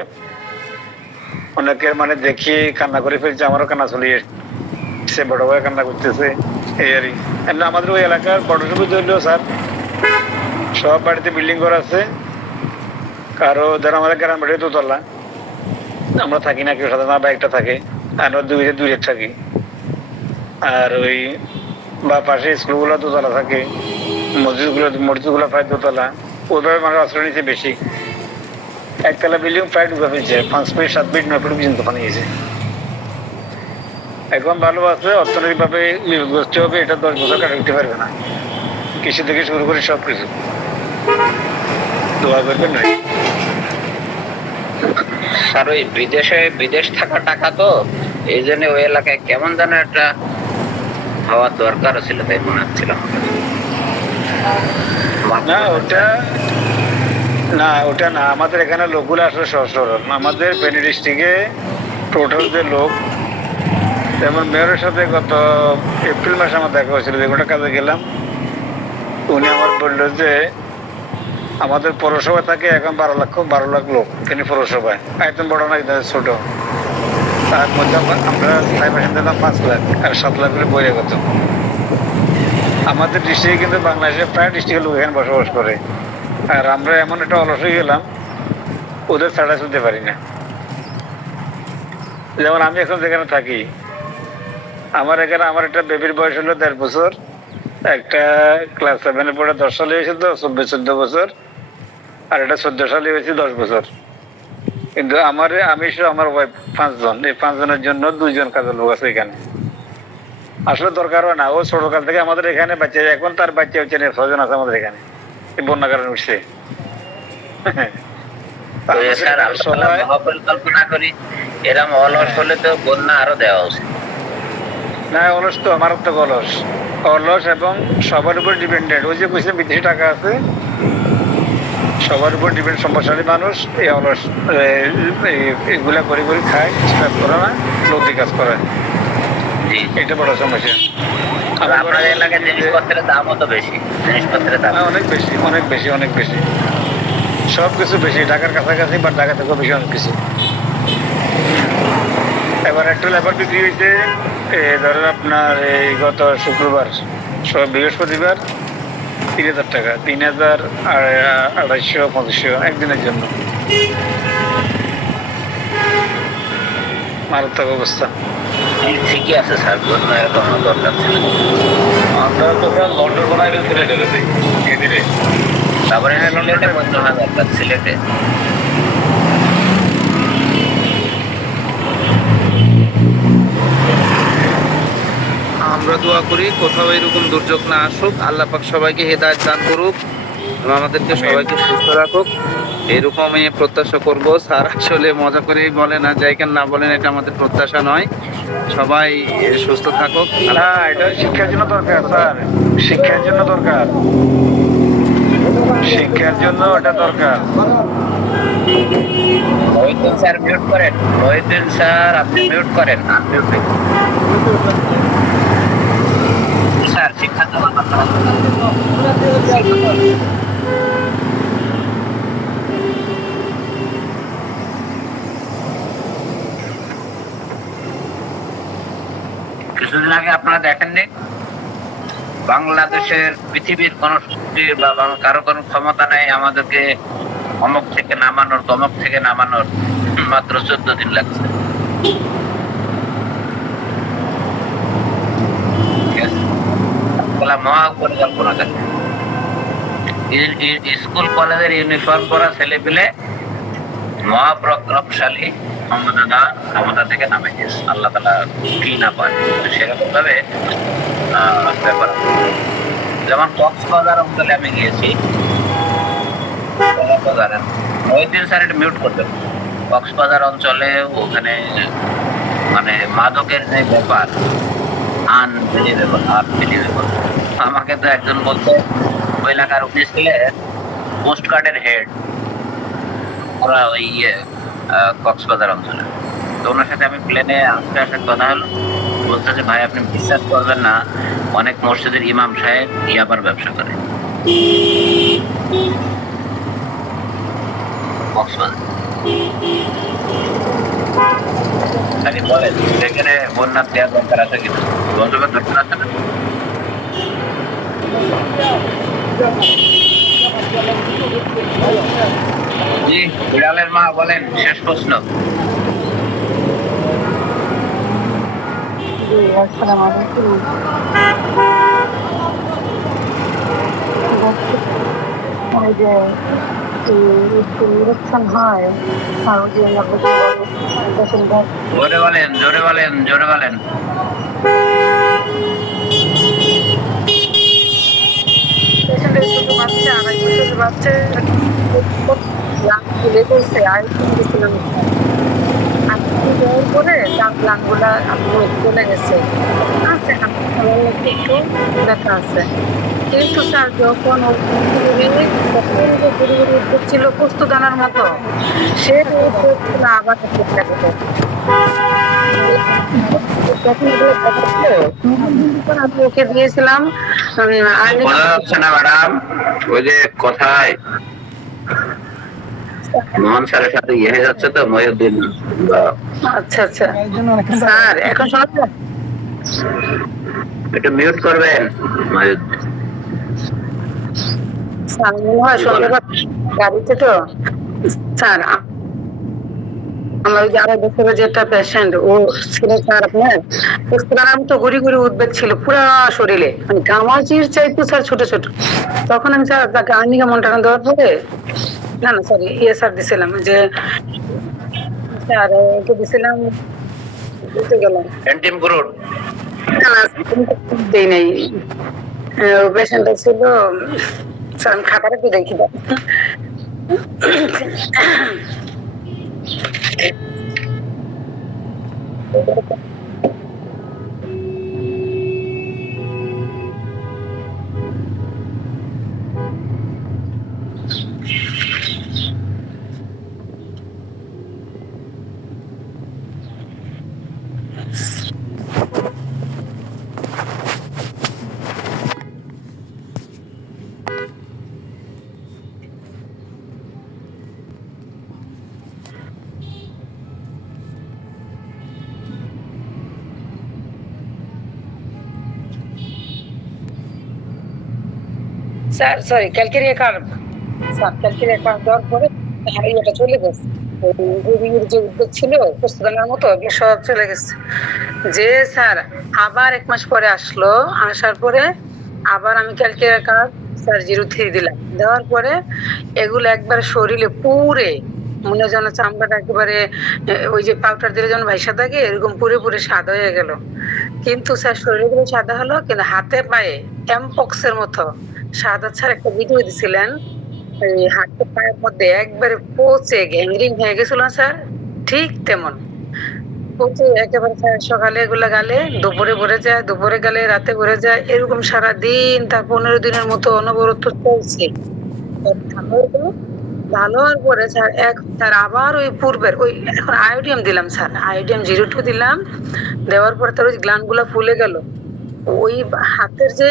অনেকের মানে দেখি কান্না করে ফেলছে, আমারও কান্না চলে এসে, বড় ভাই কান্না করতেছে, এই আর কি। আমাদের ওই এলাকার বড় সুবিধা হইলো স্যার, সব বাড়িতে বিল্ডিং করা আছে। কারো ধরো আমাদের গ্রাম বাড়ি দোতলা, আমরা থাকি না, কেউ সাধারণ বাইকটা থাকে, আর দূরে থাকি। আর ওই বা পাশে স্কুলগুলো দোতলা থাকে, মসজিদগুলো প্রায় দোতলা, ওইভাবে মানুষ আশ্রয় নিচ্ছে বেশি। একতলা বিল্ডিং প্রায় ডুবে ফেলছে, 5 ফিট 7 ফিট 9 ফিট পর্যন্ত পানি গেছে। এখন ভালো আছে, অর্থনৈতিকভাবে গোষ্ঠী হবে, এটা 10 বছর কাটা উঠতে পারবে না, কৃষি থেকে শুরু করে সব কিছু। দোয়া করবেন না স্যার, ওই বিদেশ থাকা টাকা তো, এই জন্য ওই এলাকায় কেমন যেন একটা হওয়ার দরকার ছিল, তাই মনে হচ্ছিল। ওটা না, আমাদের এখানে লোকগুলো আসলে সহজ সরল। আমাদের ফেনী ডিস্ট্রিক্টে টোটাল যে লোক, যেমন মেয়রের সাথে গত এপ্রিল মাসে আমার দেখা হয়েছিল, যে কোনটা কাজে গেলাম, উনি আমার বললো যে আমাদের পৌরসভায় থাকে এখন 12 লাখ লোক, ফেনী পৌরসভায়। একদম বড় না, ছোট। তার মধ্যে আমরা স্থায়ী বাসিন্দা 5 লাখ, আর 7 লাখ করে বহিরাগত। আমাদের ডিস্ট্রিক্টে কিন্তু বাংলাদেশের প্রায় ডিস্ট্রিক্টের লোক এখানে বসবাস করে। আর আমরা এমন একটা অলস হয়ে গেলাম, ওদের ছাড়া শুনতে পারি না। যেমন আমি এখন যেখানে থাকি, আমার একটা বেবির বয়স হলো 1.5 বছর, একটা ক্লাস 7-এ পড়ে 10 সালে হয়েছে, তো 14 বছর, আর এটা 14 সালে হয়েছে 10 বছর। কিন্তু আমি সহ আমার ওয়াইফ 5 জন, এই 5 জনের জন্য 2 জন কাজের লোক আছে এখানে। আসলে দরকারও না, ও ছোটকাল থেকে আমাদের এখানে বাচ্চা, এখন তার বাচ্চা হচ্ছে 6 জন আছে আমাদের এখানে, এই বন্যা কারণে উঠছে। পরিকল্পনা করি, এরকম অলস হলে তো বন্যা আরো দেওয়া উচিত। না, অলস তো আমার তো অলস এবং সবার উপর ডিপেন্ডেন্ট। ওই যে কইছে বিদেশি টাকা আছে, সবার উপর ডিপেন্ড, সম্পদশালী মানুষ এই অলস এগুলা করে খায়, কাজ করে না, লোকই কাজ করে। এটা বড় সমস্যা। আপনার এলাকায় জিনিসপত্রের দামও তো বেশি, জিনিসপত্রের দাম অনেক বেশি, সবকিছু বেশি, ঢাকার কাছাকাছি বা ঢাকা থেকে বেশি অনেক কিছু। এবার একটা লেবার বিক্রি হয়েছে, ধরেন আপনার এই গত শুক্রবার, বৃহস্পতিবার 3,000 টাকা, 3,250 একদিনের জন্য। মারাত্মক অবস্থা। ঠিকই আছে স্যার, বন্যা এরকম দরকার ছিল। আমরা তো লন্ডন বানাই সিলেটে গেছি এদিকে, তারপরে সিলেটে বন্যা হওয়া দরকার, সিলেটে। আমরা দোয়া করি কোথাও এরকম দুর্যোগ না আসুক, আল্লাহ পাক সবাইকে হেদায়েত দান করুক, আমাদেরকে সবাইকে সুস্থ রাখুক। এরকমই প্রত্যাশা করব। স্যার আসলে মজা করেই বলেন, আর যাই কেন না বলেন এটা আমাদের প্রত্যাশা নয়। সবাই সুস্থ থাকুক। না, এটা শিক্ষার জন্য দরকার স্যার, শিক্ষার জন্য দরকার, শিক্ষার জন্য এটা দরকার। মহিউদ্দিন স্যার মিউট করেন, মহিউদ্দিন স্যার আপনি মিউট করেন, আনমিউট স্যার শিক্ষা দেওয়ার কথা। কিছুদিন আগে আপনারা দেখেননি বাংলাদেশের পৃথিবীর কোন শক্তির বা কারো কোনো ক্ষমতা নেই আমাদেরকে অমুক থেকে নামানোর তমক থেকে নামানোর, মাত্র 14 দিন লাগছে। মহা পরিকল্পনা থাকে। স্কুল কলেজের ইউনিফর্ম পরা ছেলে পেলে মহাপ্রতাপশালী ক্ষমতা থেকে নামে গেছে, আল্লাহ তাআলা কি না পায় সেরকম ভাবে ব্যাপার। যেমন কক্সবাজার অঞ্চলে আমি গিয়েছি, মহিউদ্দিন স্যার এটা মিউট করবেন। কক্সবাজার অঞ্চলে ওখানে মানে মাদকের যে ব্যাপার আনবিলিভেবল। আমাকে তো একজন বলছে ওই এলাকার উনি ছিলেন পোস্ট কার্ডের হেড, ওরা ওই কক্সবাজার অঞ্চলে। তো ওনার সাথে আমি প্লেনে আসতে আসার কথা হলো, বলছে যে ভাই আপনি বিশ্বাস করবেন না, অনেক মসজিদের ইমাম সাহেব ইয়াবার ব্যবসা করে কক্সবাজার। খালি বলেন সেখানে বন্যার দেওয়ার দরকার আছে কিন্তু গন্তব্যের দরকার আছে না। জি বিড়ালের মা বলেন, শেষ প্রশ্ন। আসসালামু আলাইকুম। ওই যে ইলেকশন হয় আর ওই যে জোরে বলেন, জোরে বলেন, জোরে বলেন। ছোট বাচ্চা 2.5 বছরের বাচ্চা তুলে করছে আইফোন দিয়েছিলাম দেওয়ার পরে তার প্ল্যানগুলা চলে গেছে, আছে একটু দেখা আছে। কিন্তু স্যার যখন উদ্যোগ ছিল পোস্ত দানার মতো, সে আবার আমি ওকে দিয়েছিলাম বোঝা যাচ্ছে না ম্যাডাম, ওই যে কথায় মোহন স্যারের সাথে ইয়ে হয়ে যাচ্ছে তো মহিউদ্দিন। আচ্ছা আচ্ছা স্যার এখন শোনা একটু মিউট করবেন স্যার মনে হয় সন্ধ্যাবার গাড়িতে তো স্যার আমার ওই যে 2.5 বছরের যেটা পেশেন্ট ও ছিল স্যার আপনার আমি তো ঘুরি ঘুরি উদ্বেগ ছিল পুরা শরীরে, মানে গামাজির চাইতো স্যার ছোট ছোট। তখন আমি স্যার তাকে আর্নিকা মন্টানা দেওয়ার পরে না সরি স্যার দিছিলাম যে স্যার ওকে দিছিলাম দিতে গেলাম এন্টিম গ্রুড না না দেই নাই। পেশেন্ট ছিল স্যার আমি খাবার একটু দেখি দাও। Sir sorry calcarea card sir calcarea card দেওয়ার পরে ইয়েটা চলে গেছে, রোগীর যে উদ্যোগ ছিল প্রস্তুতানের মতো এগুলো সব চলে গেছে। যে স্যার আবার 1 মাস পরে আসলো, আসার পরে আবার আমি ক্যালকেরিয়া কার্ড স্যার 03 দিলাম, দেওয়ার পরে এগুলো একবারে শরীরে পুরে মনে যেন চামড়াটা একেবারে ওই যে পাউডার দিলে যেন ভাইসা থাকে এরকম পুরে পুরে সাদা হয়ে গেল। কিন্তু স্যার শরীরগুলো সাদা হলো, কিন্তু হাতে পায়ে এমপক্সের মতো সাদা। স্যার একটা ভিডিও দিছিলেন এই হাঁটতে পায়ের মধ্যে একবারে পচে গ্যাংরিং হয়ে গেছিল না স্যার, ঠিক তেমন পচে একেবারে স্যার সকালে এগুলা গালে, দুপুরে ভরে যায়, দুপুরে গেলে রাতে ভরে যায়, এরকম সারা দিন তার 15 দিনের মতো অনবরত চলছে। ভালো হয়ে গেল। ভালো হওয়ার পরে স্যার স্যার আবার ওই পূর্বের ওই এখন আয়োডিয়াম দিলাম স্যার, আয়োডিয়াম 02 দিলাম, দেওয়ার পরে তার ওই গ্ল্যান্ড গুলা ফুলে গেল। ওই হাতের যে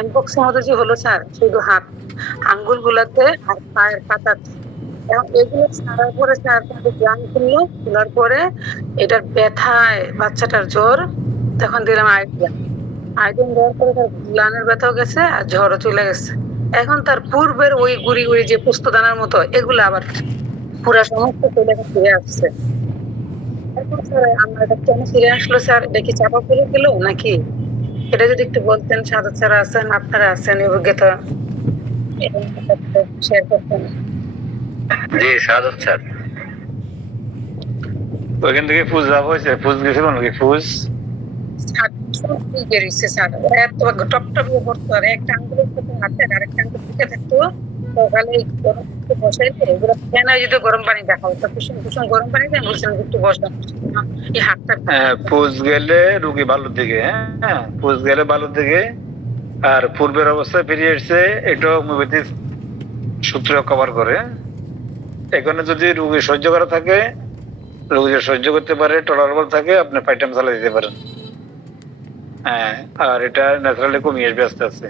এমপক্সের মতো যে হলো স্যার, শুধু হাত আঙ্গুল গুলাতে আর পায়ের পাতাতে। এখন এগুলো ছাড়ার পরে স্যার তাদের গ্ল্যান্ড খুললো, খোলার পরে এটার ব্যথায় বাচ্চাটার জ্বর, তখন দিলাম আয়োডিয়াম। আয়োডিয়াম দেওয়ার পরে তার গ্ল্যান্ডের ব্যথাও গেছে আর জ্বরও চলে গেছে। এখন তার পূর্বের ওই গুড়ি গুড়ি যে পুস্তদানার মতো এগুলো আবার পুরা সমস্ত চলে ফিরে আসছে। এখন স্যার আমার এটা কেন ফিরে আসলো স্যার, এটা কি চাপা পড়ে গেল নাকি? এটা যদি একটু বলতেন, সাদা স্যার আছেন, আপনারা আছেন, এই অভিজ্ঞতা শেয়ার করতেন। জি সাদত স্যার। ওইখান থেকে ফুজ লাভ হয়েছে, ফুজ গেছিল নাকি ফুজ? বেরিয়েছে স্যার, এত টপটপিয়ে পড়তো, আর একটা আঙ্গুলের সাথে হাতে আর একটা আঙ্গুল ঢুকে থাকতো। সকালে গরম একটু বসাইতে এগুলো ফ্যান যদি গরম পানি দেখা হতো, কুসুম কুসুম গরম পানি দেন, বলছিলাম একটু বসলাম এই হাতটা। ফুজ গেলে রুগী ভালোর দিকে, হ্যাঁ ফুজ গেলে ভালোর দিকে। আর পূর্বের অবস্থায় ফিরে এসছে, এটা হোমিওপ্যাথি সূত্র কভার করে। এখানে যদি রুগী সহ্য করা থাকে, রুগী যদি সহ্য করতে পারে, টলারেবল থাকে, আপনি পাইটাম চালা দিতে পারেন। হ্যাঁ, আর এটা ন্যাচারালি কমিয়ে আসবে আস্তে আস্তে।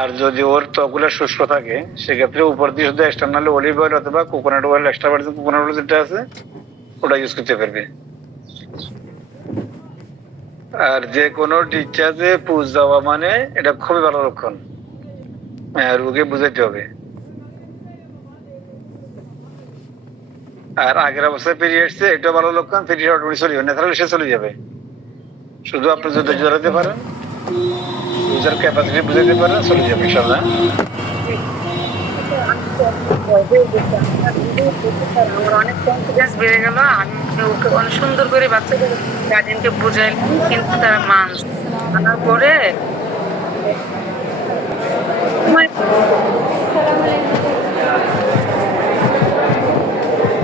আর যদি ওর ত্বকগুলো শুষ্ক থাকে, সেক্ষেত্রে উপর দিয়ে শুধু এক্সটার্নাল অলিভ অয়েল অথবা coconut oil, extra virgin coconut oil যেটা আছে ওটা ইউজ করতে পারবে। আর যে কোনো ডিসচার্জে পুজ যাওয়া মানে এটা খুবই ভালো লক্ষণ, রোগী বুঝাইতে হবে। আর আগের অবস্থায় ফিরে এসছে, এটা ভালো লক্ষণ, ফিরে অটোমেটিক চলে যাবে, ন্যাচারালি সে চলে যাবে। শুধু আপনি যদি জড়াতে পারেন, ইউজার ক্যাপাসিটি বুঝাইতে পারেন, চলে যাবে ইনশাআল্লাহ। আমার অনেক কনফিডেন্স বেড়ে গেল। আমি ওকে অনেক সুন্দর করে বাচ্চাদের গার্জেনকে বুঝাইলাম, কিন্তু তারা মানার পরে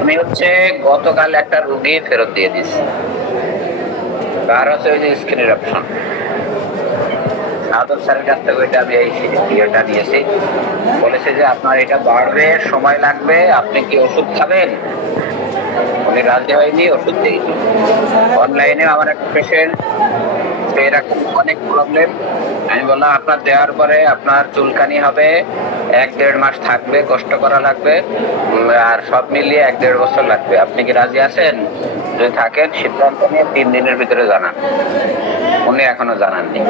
আমি হচ্ছে গতকাল একটা রুগী ফেরত দিয়ে দিচ্ছি, তার হচ্ছে ওই যে স্ক্রিনের অপশন। সাদত স্যারের কাছ থেকে ওইটা আমি এই ইয়েটা নিয়েছি, বলেছে যে আপনার এটা বাড়বে, সময় লাগবে, আপনি কি ওষুধ খাবেন? উনি রাজি হয়নি, ওষুধ দিই। অনলাইনে আমার একটা পেশেন্ট, এরকম অনেক প্রবলেম। আমি বললাম আপনার দেওয়ার পরে আপনার চুলকানি হবে, 1-1.5 মাস থাকবে, কষ্ট করা লাগবে, আর সব মিলিয়ে 1-1.5 বছর লাগবে। আপনি কি রাজি আছেন? যদি থাকেন সিদ্ধান্ত নিয়ে 3 দিনের ভিতরে জানান। উনি এখনো জানাননি,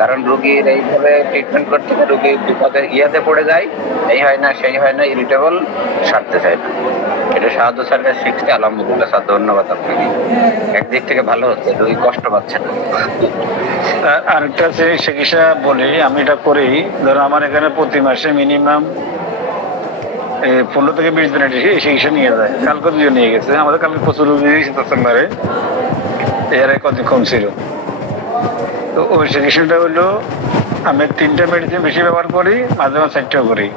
কারণ রুগীর এইভাবে ট্রিটমেন্ট করতে রুগী বিপদে ইয়েতে পড়ে যায়, এই হয় না সেই হয় না, ইরিটেবল, সারতে চায় না। এটা সাহায্য স্যারের শিখতে আলহামদুলিল্লাহ স্যার, ধন্যবাদ আপনাকে। একদিক থেকে ভালো হচ্ছে, রুগী কষ্ট পাচ্ছে না। আরেকটা চিকিৎসা বলি, আমি এটা করি। ধরো আমার এখানে প্রতি মাসে মিনিমাম 15 থেকে 20 দিনের এই চিকিৎসা নিয়ে যায়। কালকে 2 নিয়ে গেছে, আমাদের কালকে প্রচুর রুগী সেপ্টেম্বরে, এর কত কম ছিল। তো ওই চিকিৎসাটা হলো, আমি 3টা মেডিসিন বেশি ব্যবহার করি, মাঝে মাঝে 4টাও করি।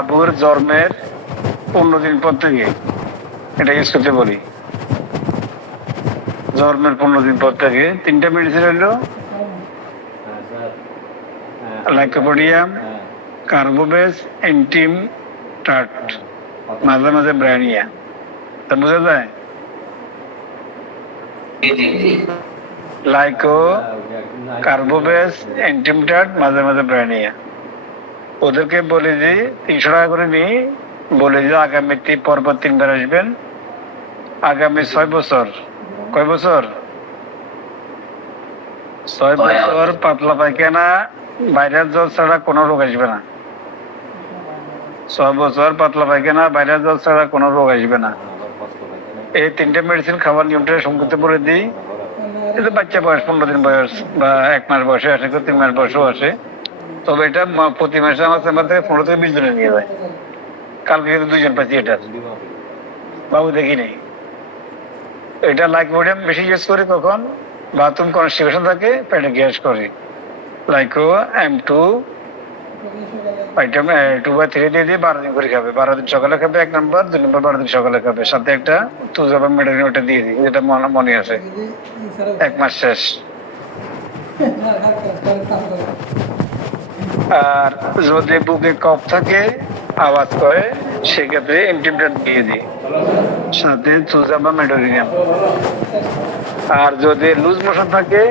আবুর জন্মের 15 দিন পর থেকে এটা ইউজ করতে বলি। জন্মের 15 দিন পর থেকে 3টা মেডিসিন হলো লাইকোপোডিয়াম, কার্বোবেজ, এন্টিম টার্ট, মাঝে মাঝে ব্রানিয়া। তা বোঝা যায়? লাইকো, কার্বোবেজ, এন্টিম টার্ট, মাঝে মাঝে ব্রানিয়া। ওদেরকে বলে যে 300 টাকা করে নিই, বলে যে আগামী পরপর 3 বার আসবেন, আগামী 6 বছর। কয় বছর? 6 বছর পাতলা পায়খানা, ভাইরাস জ্বর ছাড়া কোনো রোগ আসবে না। 6 বছর পাতলা পায়খানা, ভাইরাস জ্বর ছাড়া কোনো রোগ আসবে না। এই 3টে মেডিসিন খাবার নিয়মটা সংক্ষিপ্ত বলে দিই। এটা বাচ্চা বয়স 15 দিন বয়স বা 1 মাস বয়সে আসে, 3 মাস বয়সেও আসে। তবে এটা প্রতি মাসে আমার চেম্বার থেকে 15 থেকে 20 জনে নিয়ে যায়। কালকে কিন্তু 2 জন পাচ্ছি এটা, বাবু দেখি নেই। এটা লাইকোপোডিয়াম বেশি ইউজ করি কখন? বাথরুম কনস্টিপেশন থাকে, পেটে গ্যাস করে। লাইকো M2 ওইটা 2/3 দিয়ে দিয়ে 12 দিন করে খাবে। 12 দিন সকালে খাবে 1 নাম্বার, 2 নাম্বার 12 দিন সকালে খাবে, সাথে একটা তুজাবা মেডিসিন ওটা দিয়ে দিই, যেটা মনে আছে 1 মাস শেষ। আর যদি বুকে কফ থাকে, আওয়াজ করে, সেক্ষেত্রে এন্টিবায়োটিক দিয়ে দিই, সাথে তুজাবা মেডিসিন। আর যদি লুজ মোশন থাকে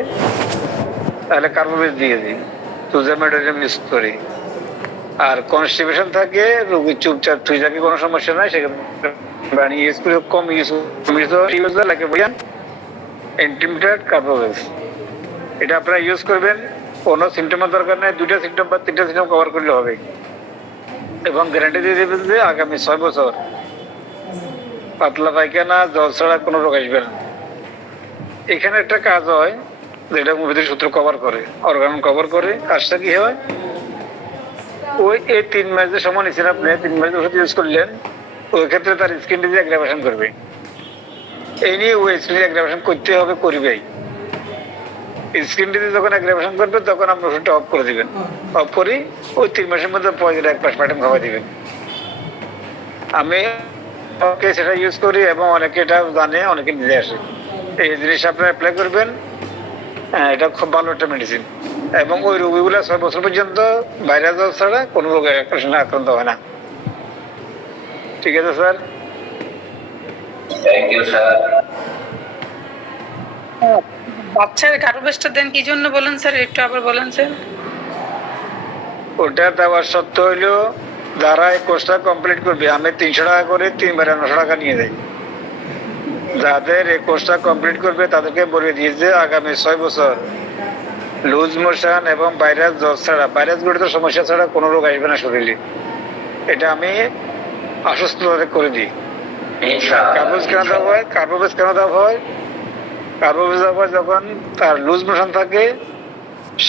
তাহলে কার্বোবেজ দিয়ে দিই, তুজাবা মেডিসিন মিক্স করি। আর কনস্টিপেশন থাকে, রোগী চুপচাপ তুই থাকে, কোনো সমস্যা নাই, সেক্ষেত্রে পানি ইউজ করে কম ইউজ লাগে বুঝলেন, এন্টিবায়োটিক কার্বোবেজ। এটা আপনারা ইউজ করবেন, কোনো সিমটমের দরকার নেই, 2টা সিমটম বা 3টা সিমটম কভার করলে হবে। এবং গ্যারান্টি দিয়ে দেবেন যে আগামী 6 বছর পাতলা পায়খানা, জল ছাড়া কোনো রোগ আসবে না। এখানে একটা কাজ হয় যেটা মুভিদের সূত্র কভার করে, অর্গান কভার করে। কাজটা কি হয়, ওই এই 3 মাস যে সময় নিচ্ছেন আপনি, 3 মাস ওষুধ ইউজ করলেন, ওই ক্ষেত্রে তার স্কিন ডিজিজ অ্যাগ্রাভেশন করবে। এই নিয়ে ওই স্কিন অ্যাগ্রাভেশন করতে হবে, করবেই। স্কিন ডিজিজ যখন অ্যাগ্রাভেশন করবে তখন আপনি ওষুধটা অফ করে দিবেন। অফ করি ওই 3 মাসের মধ্যে পয়সা 1 মাস পাঠাম খাওয়া দিবেন। আমি সেটা ইউজ করি এবং অনেকে এটা জানে, অনেকে নিজে আসে। এই জিনিস আপনারা অ্যাপ্লাই করবেন, এটা খুব ভালো একটা মেডিসিন। এবং ওই রোগীগুলো 6 বছর পর্যন্ত ভাইরাস ছাড়া কোনো রোগের আক্রান্ত হয় না। ঠিক আছে স্যার? Thank you sir. বাচ্চার কার্বোবেজটা দেন কি জন্য বলেন স্যার, একটু আবার বলেন স্যার। ওটা দেওয়ার সত্য হইলো, যারা এই কোর্সটা কমপ্লিট করবে, আমি 300 টাকা করে 3 বারে 900 টাকা নিয়ে যাই। যাদের এই কোর্সটা কমপ্লিট করবে তাদেরকে বলে দিই যে আগামী 6 বছর লুজ মোশন এবং ভাইরাস জ্বর ছাড়া, ভাইরাস গঠিত সমস্যা ছাড়া কোনো রোগ আসবে না শরীরে। এটা আমি আশ্বস্ত করে দিই। কার্বোবেজ কেন দেওয়া হয়? কার্বোবেজ দেওয়া হয় যখন তার লুজ মোশন থাকে,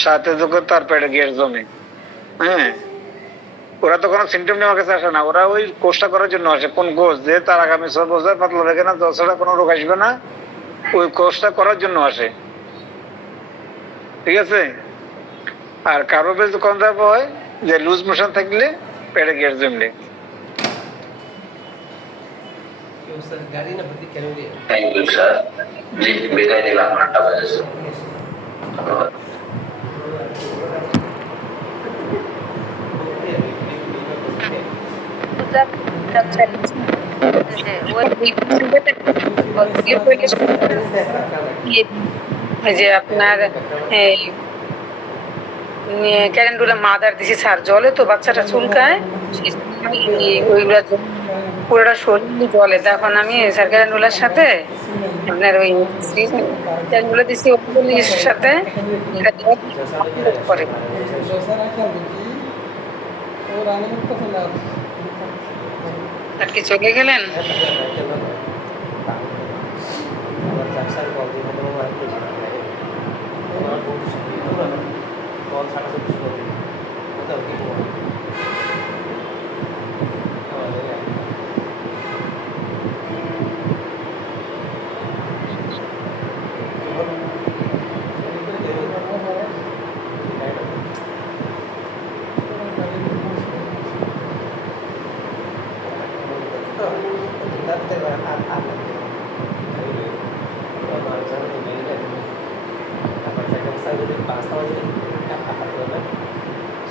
সাথে যখন তার পেটে গ্যাস জমে, হ্যাঁ, ওরা তো কোনো সিমটম নিয়ে আমার কাছে আসে না, ওরা ওই কোর্সটা করার জন্য আসে। কোন কোর্স? যে তার আগামী 6 বছর পাতলা পায়খানা, জ্বর ছাড়া কোনো রোগ আসবে না, ওই কোর্সটা করার জন্য আসে। ঠিক আছে? আর কার্বোবেজ কোন দেওয়া হয়? যে লুজ মোশন থাকলে, পেটে গ্যাস জমলে। Thank you sir. জি, বিদায় নিলাম, 8টা বাজে। ধন্যবাদ। যে আপনার ক্যালেন্ডুলা মাদার দিছি স্যার, জলে তো বাচ্চাটা চুলকায়, ওইগুলা পুরোটা শরীর জলে। তখন আমি স্যার ক্যালেন্ডুলার সাথে আপনার ওই ক্যালেন্ডুলা দিছি ওগুলির সাথে করে। আর কি চলে গেলেন?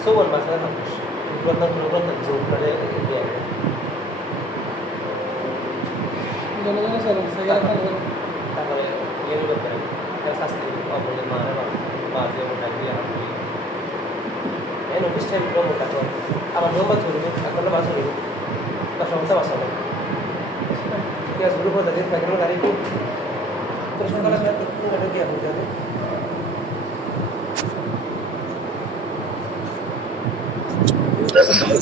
Someone must have Zoom pada dia. তারপরে ইয়ে করতে হবে, শাস্তি অবলে মারা বাজে মোটা দিয়ে এই অফিস টাইম পুরো মোটা করে আবার নম্বর চলবে, এখন বাস হবে তার সমস্যা বাস হবে। ঠিক আছে, শুরু করে দিন তাকে গাড়ি তো সকালে গাড়ি কি আপনি জানেন?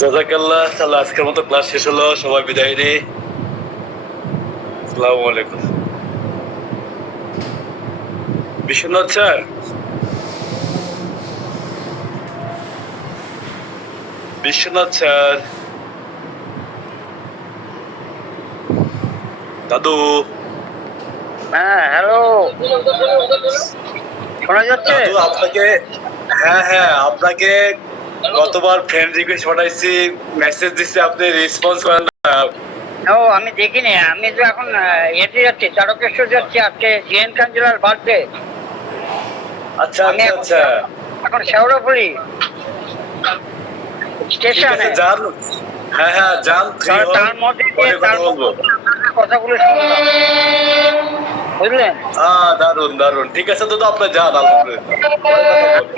জাযাকাল্লাহ। তাহলে আজকের মতো ক্লাস শেষ হলো, সবাই বিদায় নেই। আসসালামু আলাইকুম। বিশ্বনাথ স্যার, দাদু। হ্যাঁ, হ্যালো, শোনা যাচ্ছে? দাদু আপনাকে, হ্যাঁ আপনাকে গতবার ফ্রেন্ড রিকোয়েস্ট পাঠাইছি, মেসেজ দিচ্ছি, আপনি রেসপন্স করেন না। ও আমি দেখিনি, আমি তো এখন এতে যাচ্ছি, তারকেশ্বর যাচ্ছি, আজকে জিএন কাঞ্জলার বার্থডে। আচ্ছা আমি আচ্ছা আচ্ছা, এখন শেওড়াফুলি ঠিক আছে স্টেশনে। যান। হ্যাঁ হ্যাঁ যান, ফ্রি হন, তার মধ্যে পরে কথা বলবো। কথাগুলো শুনলাম, বুঝলেন? দারুন দারুন, ঠিক আছে দাদা, আপনি যান, আলহামদুলিল্লাহ, পরে কথা বলবো।